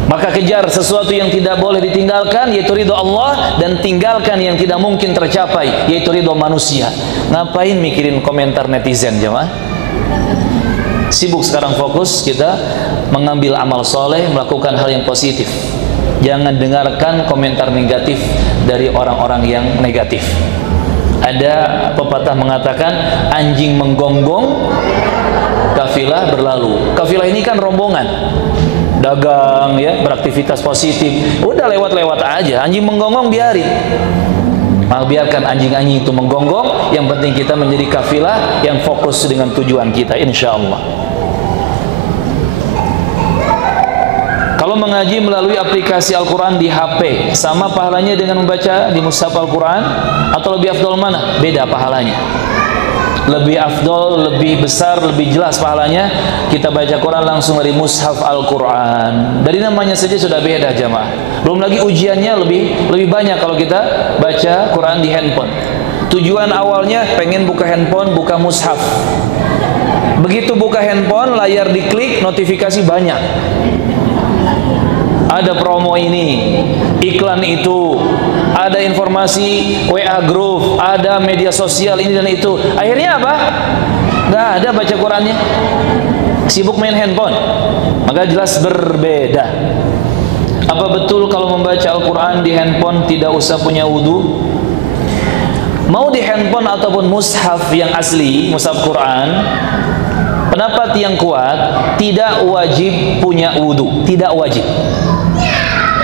Maka kejar sesuatu yang tidak boleh ditinggalkan, yaitu ridho Allah, dan tinggalkan yang tidak mungkin tercapai, yaitu ridho manusia. Ngapain mikirin komentar netizen, jemaah? Sibuk sekarang, fokus kita mengambil amal soleh, melakukan hal yang positif. Jangan dengarkan komentar negatif dari orang-orang yang negatif. Ada pepatah mengatakan, anjing menggonggong, kafilah berlalu. Kafilah ini kan rombongan, dagang ya, beraktivitas positif. Udah lewat-lewat aja, anjing menggonggong biarin. Biarkan anjing-anjing itu menggonggong. Yang penting kita menjadi kafilah yang fokus dengan tujuan kita, insya Allah. Kalau mengaji melalui aplikasi Al-Quran di HP, sama pahalanya dengan membaca di mushaf Al-Quran, atau lebih afdol mana? Beda pahalanya. Lebih afdol, lebih besar, lebih jelas pahalanya kita baca Quran langsung dari mushaf Al-Quran. Dari namanya saja sudah beda, jamaah. Belum lagi ujiannya lebih banyak kalau kita baca Quran di handphone. Tujuan awalnya pengen buka handphone, buka mushaf. Begitu buka handphone, layar diklik, notifikasi banyak. Ada promo ini, iklan itu, ada informasi WA group, ada media sosial ini dan itu. Akhirnya apa? Nggak ada baca Qurannya, sibuk main handphone. Maka jelas berbeda. Apa betul kalau membaca Al-Quran di handphone tidak usah punya wudu? Mau di handphone ataupun mushaf yang asli, mushaf Quran, pendapat yang kuat tidak wajib punya wudu, tidak wajib.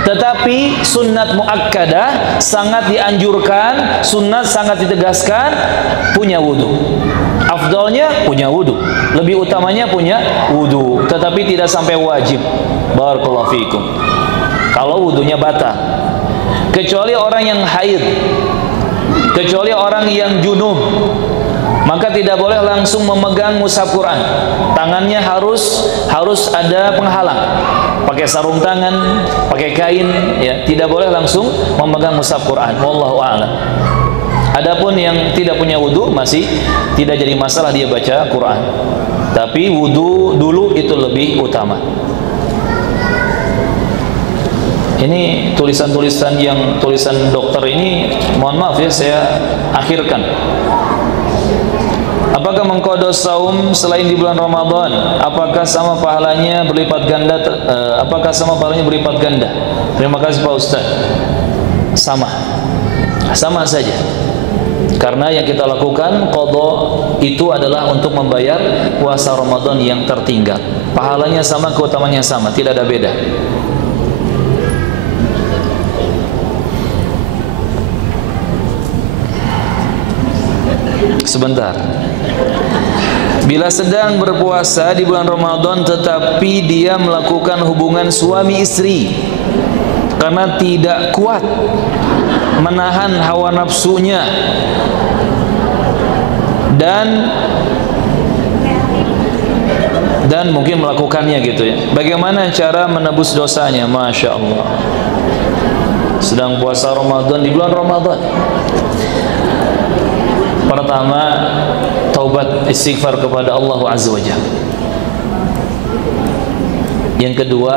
Tetapi sunnat muakkadah sangat dianjurkan, sunnat sangat ditegaskan punya wudu. Afdalnya punya wudu, lebih utamanya punya wudu, tetapi tidak sampai wajib. Barakallahu fiikum. Kalau wudunya batal, kecuali orang yang haid, kecuali orang yang junub, maka tidak boleh langsung memegang mushaf Quran. Tangannya harus ada penghalang, pakai sarung tangan, pakai kain, ya, tidak boleh langsung memegang mushaf Quran. Wallahu a'lam. Adapun yang tidak punya wudu masih tidak jadi masalah dia baca Quran, tapi wudu dulu itu lebih utama. Ini tulisan-tulisan yang tulisan dokter ini, mohon maaf ya, saya akhirkan. Apakah mengqadha saum selain di bulan Ramadan? Apakah sama pahalanya berlipat ganda? Apakah sama pahalanya berlipat ganda? Terima kasih Pak Ustaz. Sama saja. Karena yang kita lakukan qadha itu adalah untuk membayar puasa Ramadan yang tertinggal. Pahalanya sama, keutamanya sama, tidak ada beda. Sebentar. Bila sedang berpuasa di bulan Ramadan tetapi dia melakukan hubungan suami istri karena tidak kuat menahan hawa nafsunya dan mungkin melakukannya gitu ya. Bagaimana cara menebus dosanya? Masya Allah. Sedang puasa Ramadan di bulan Ramadan. Pertama, taubat istighfar kepada Allah Azza wa Jalla. Yang kedua,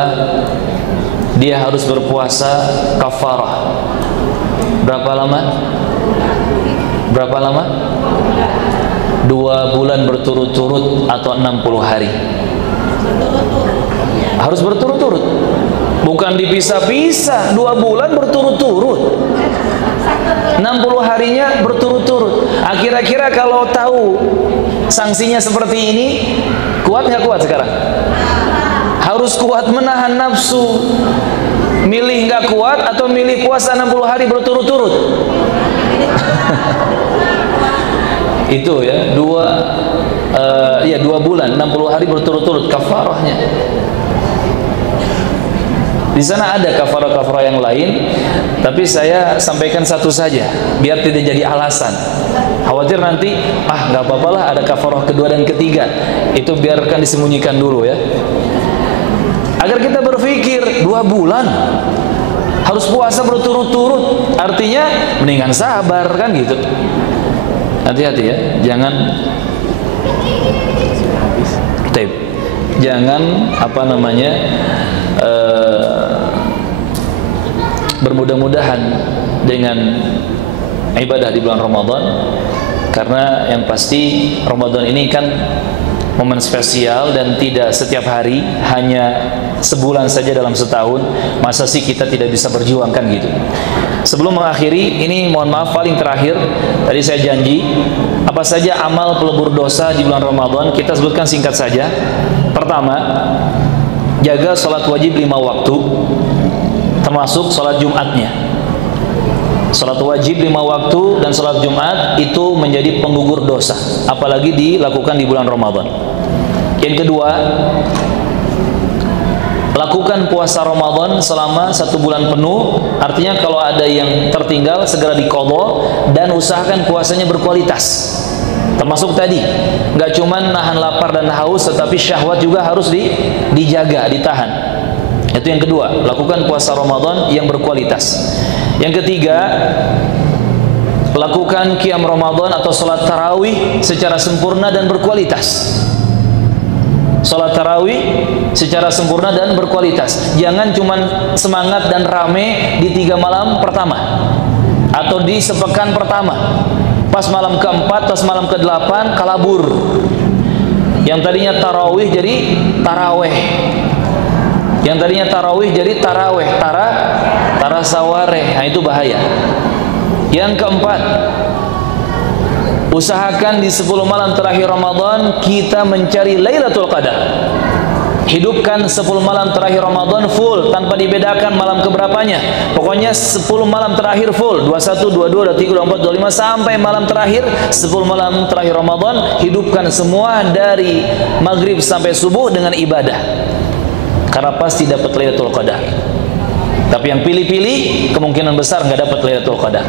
dia harus berpuasa kafarah. Berapa lama? 2 bulan berturut-turut atau 60 hari. Harus berturut-turut, bukan dipisah-pisah. 2 bulan berturut-turut, 60 harinya berturut-turut. Kira-kira kalau tahu sanksinya seperti ini, kuat nggak kuat sekarang? Harus kuat menahan nafsu. Milih nggak kuat atau milih puasa 60 hari berturut-turut? Itu ya, 2 bulan 60 hari berturut-turut kafarahnya. Di sana ada kafarah-kafarah yang lain, tapi saya sampaikan satu saja biar tidak jadi alasan. Khawatir nanti nggak apa-apalah ada kafarah kedua dan ketiga. Itu biarkan disembunyikan dulu ya. Agar kita berpikir 2 bulan harus puasa berturut-turut, artinya mendingan sabar kan gitu. Hati-hati ya, jangan bermudah-mudahan dengan ibadah di bulan Ramadan, karena yang pasti Ramadan ini kan momen spesial dan tidak setiap hari, hanya sebulan saja dalam setahun. Masa sih kita tidak bisa berjuang kan gitu. Sebelum mengakhiri, ini mohon maaf paling terakhir, tadi saya janji apa saja amal pelebur dosa di bulan Ramadan, kita sebutkan singkat saja. Pertama, jaga salat wajib 5 waktu, termasuk salat Jumatnya. Salat wajib 5 waktu dan salat Jumat itu menjadi penggugur dosa, apalagi dilakukan di bulan Ramadan. Yang kedua, lakukan puasa Ramadan selama 1 bulan penuh. Artinya kalau ada yang tertinggal segera diqadha dan usahakan puasanya berkualitas. Termasuk tadi, nggak cuma nahan lapar dan haus, tetapi syahwat juga harus dijaga, ditahan. Itu yang kedua, lakukan puasa Ramadan yang berkualitas. Yang ketiga, Lakukan qiyam Ramadan atau salat tarawih secara sempurna dan berkualitas. Salat tarawih secara sempurna dan berkualitas. Jangan cuma semangat dan rame di 3 malam pertama atau di sepekan pertama. Pas malam keempat, pas malam ke-8 kalabur. Yang tadinya tarawih jadi taraweh. Yang tadinya tarawih jadi taraweh, tarasawareh. Nah, itu bahaya. Yang keempat, usahakan di 10 malam terakhir Ramadan kita mencari Lailatul Qadar. Hidupkan 10 malam terakhir Ramadan full tanpa dibedakan malam keberapanya. Pokoknya 10 malam terakhir full, 21, 22, 23, 24, 25 sampai malam terakhir 10 malam terakhir Ramadan. Hidupkan semua dari maghrib sampai subuh dengan ibadah. Karena pasti dapat Lailatul Qadar. Tapi yang pilih-pilih kemungkinan besar nggak dapat Lailatul Qadar.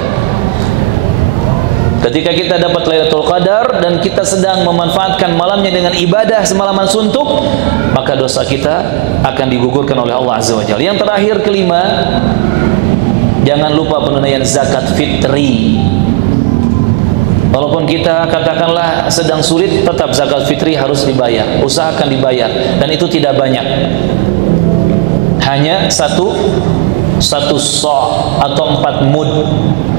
Ketika kita dapat Lailatul Qadar dan kita sedang memanfaatkan malamnya dengan ibadah semalaman suntuk, maka dosa kita akan digugurkan oleh Allah Azza wa Jalla. Yang terakhir, kelima, jangan lupa penunaian zakat fitri. Walaupun kita katakanlah sedang sulit, tetap zakat fitri harus dibayar. Usahakan dibayar, dan itu tidak banyak. Hanya satu so' atau 4 mud,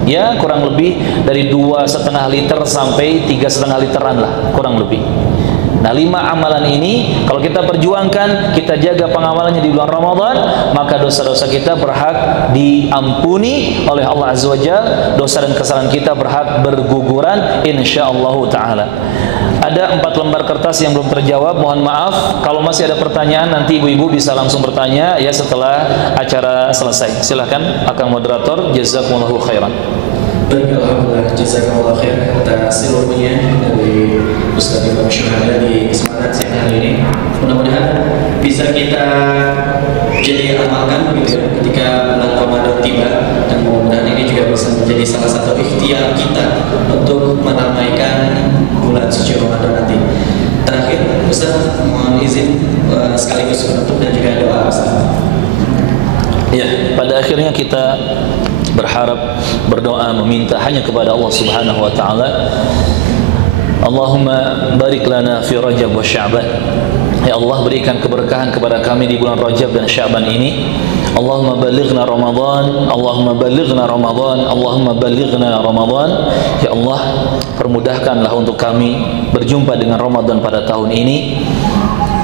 ya kurang lebih dari 2,5 liter sampai 3,5 literan lah, kurang lebih. Nah, 5 amalan ini kalau kita perjuangkan, kita jaga pengamalannya di bulan Ramadan, maka dosa-dosa kita berhak diampuni oleh Allah Azza wa Jalla. Dosa dan kesalahan kita berhak berguguran insyaallah taala. Ada 4 lembar kertas yang belum terjawab, mohon maaf. Kalau masih ada pertanyaan, nanti ibu-ibu bisa langsung bertanya ya setelah acara selesai. Silakan Akang moderator, jazakumullahu khairan. Baik, alhamdulillah, jazakumullah khair atas ilmunya dari Ustaz Imam Syuhada di kesempatan siang hari ini. Mudah-mudahan bisa kita jadi amalkan gitu ya, ketika bulan Ramadan tiba, dan mudah-mudahan ini juga bisa menjadi salah satu ikhtiar kita untuk meramaikan bulan suci Ramadan nanti. Terakhir, Ustaz mohon izin sekaligus penutup dan juga doa Ustaz. Ya, pada akhirnya kita berharap, berdoa, meminta hanya kepada Allah Subhanahu wa taala. Allahumma barik lana fi Rajab wa Sya'ban. Ya Allah, berikan keberkahan kepada kami di bulan Rajab dan Sya'ban ini. Allahumma balighna Ramadan, Allahumma balighna Ramadan, Allahumma balighna Ramadan. Ya Allah, permudahkanlah untuk kami berjumpa dengan Ramadan pada tahun ini,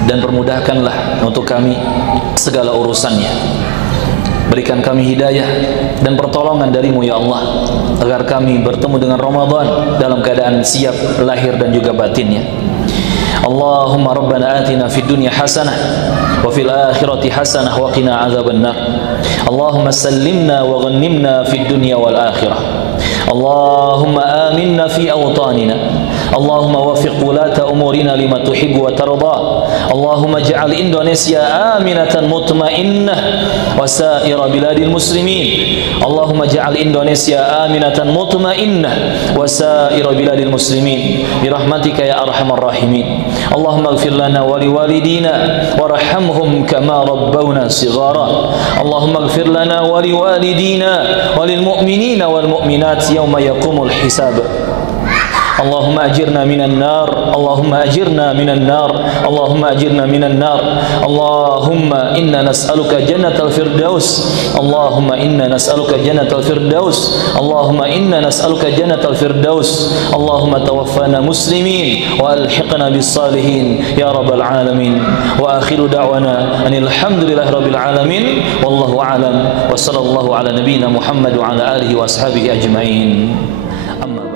dan permudahkanlah untuk kami segala urusannya. Berikan kami hidayah dan pertolongan darimu ya Allah, agar kami bertemu dengan Ramadan dalam keadaan siap lahir dan juga batinnya. Allahumma rabbana atina fid dunya hasanah wa fil akhirati hasanah wa qina azabannar. Allahumma sallimna wa ghanimna fid dunya wal akhirah. Allahumma aminna fi awtanina. اللهم وفق ولاة أمورنا لما تحب وترضى. اللهم اجعل إندونيسيا آمنة مطمئنة وسائر بلاد المسلمين. اللهم اجعل إندونيسيا آمنة مطمئنة وسائر بلاد المسلمين برحمتك يا أرحم الراحمين. اللهم اغفر لنا ولوالدينا وارحمهم كما ربونا صغارا. اللهم اغفر لنا ولوالدينا وللمؤمنين والمؤمنات يوم يقوم الحساب. اللهم أجرنا من النار، اللهم أجرنا من النار، اللهم أجرنا من النار. اللهم إنا نسألك جنة الفردوس، اللهم إنا نسألك جنة الفردوس، اللهم إنا نسألك جنة الفردوس. اللهم توفنا مسلمين وألحقنا بالصالحين يا رب العالمين. وآخر دعوانا أن الحمد لله رب العالمين، والله أعلم، وصلى الله على نبينا محمد وعلى آله وأصحابه أجمعين. أما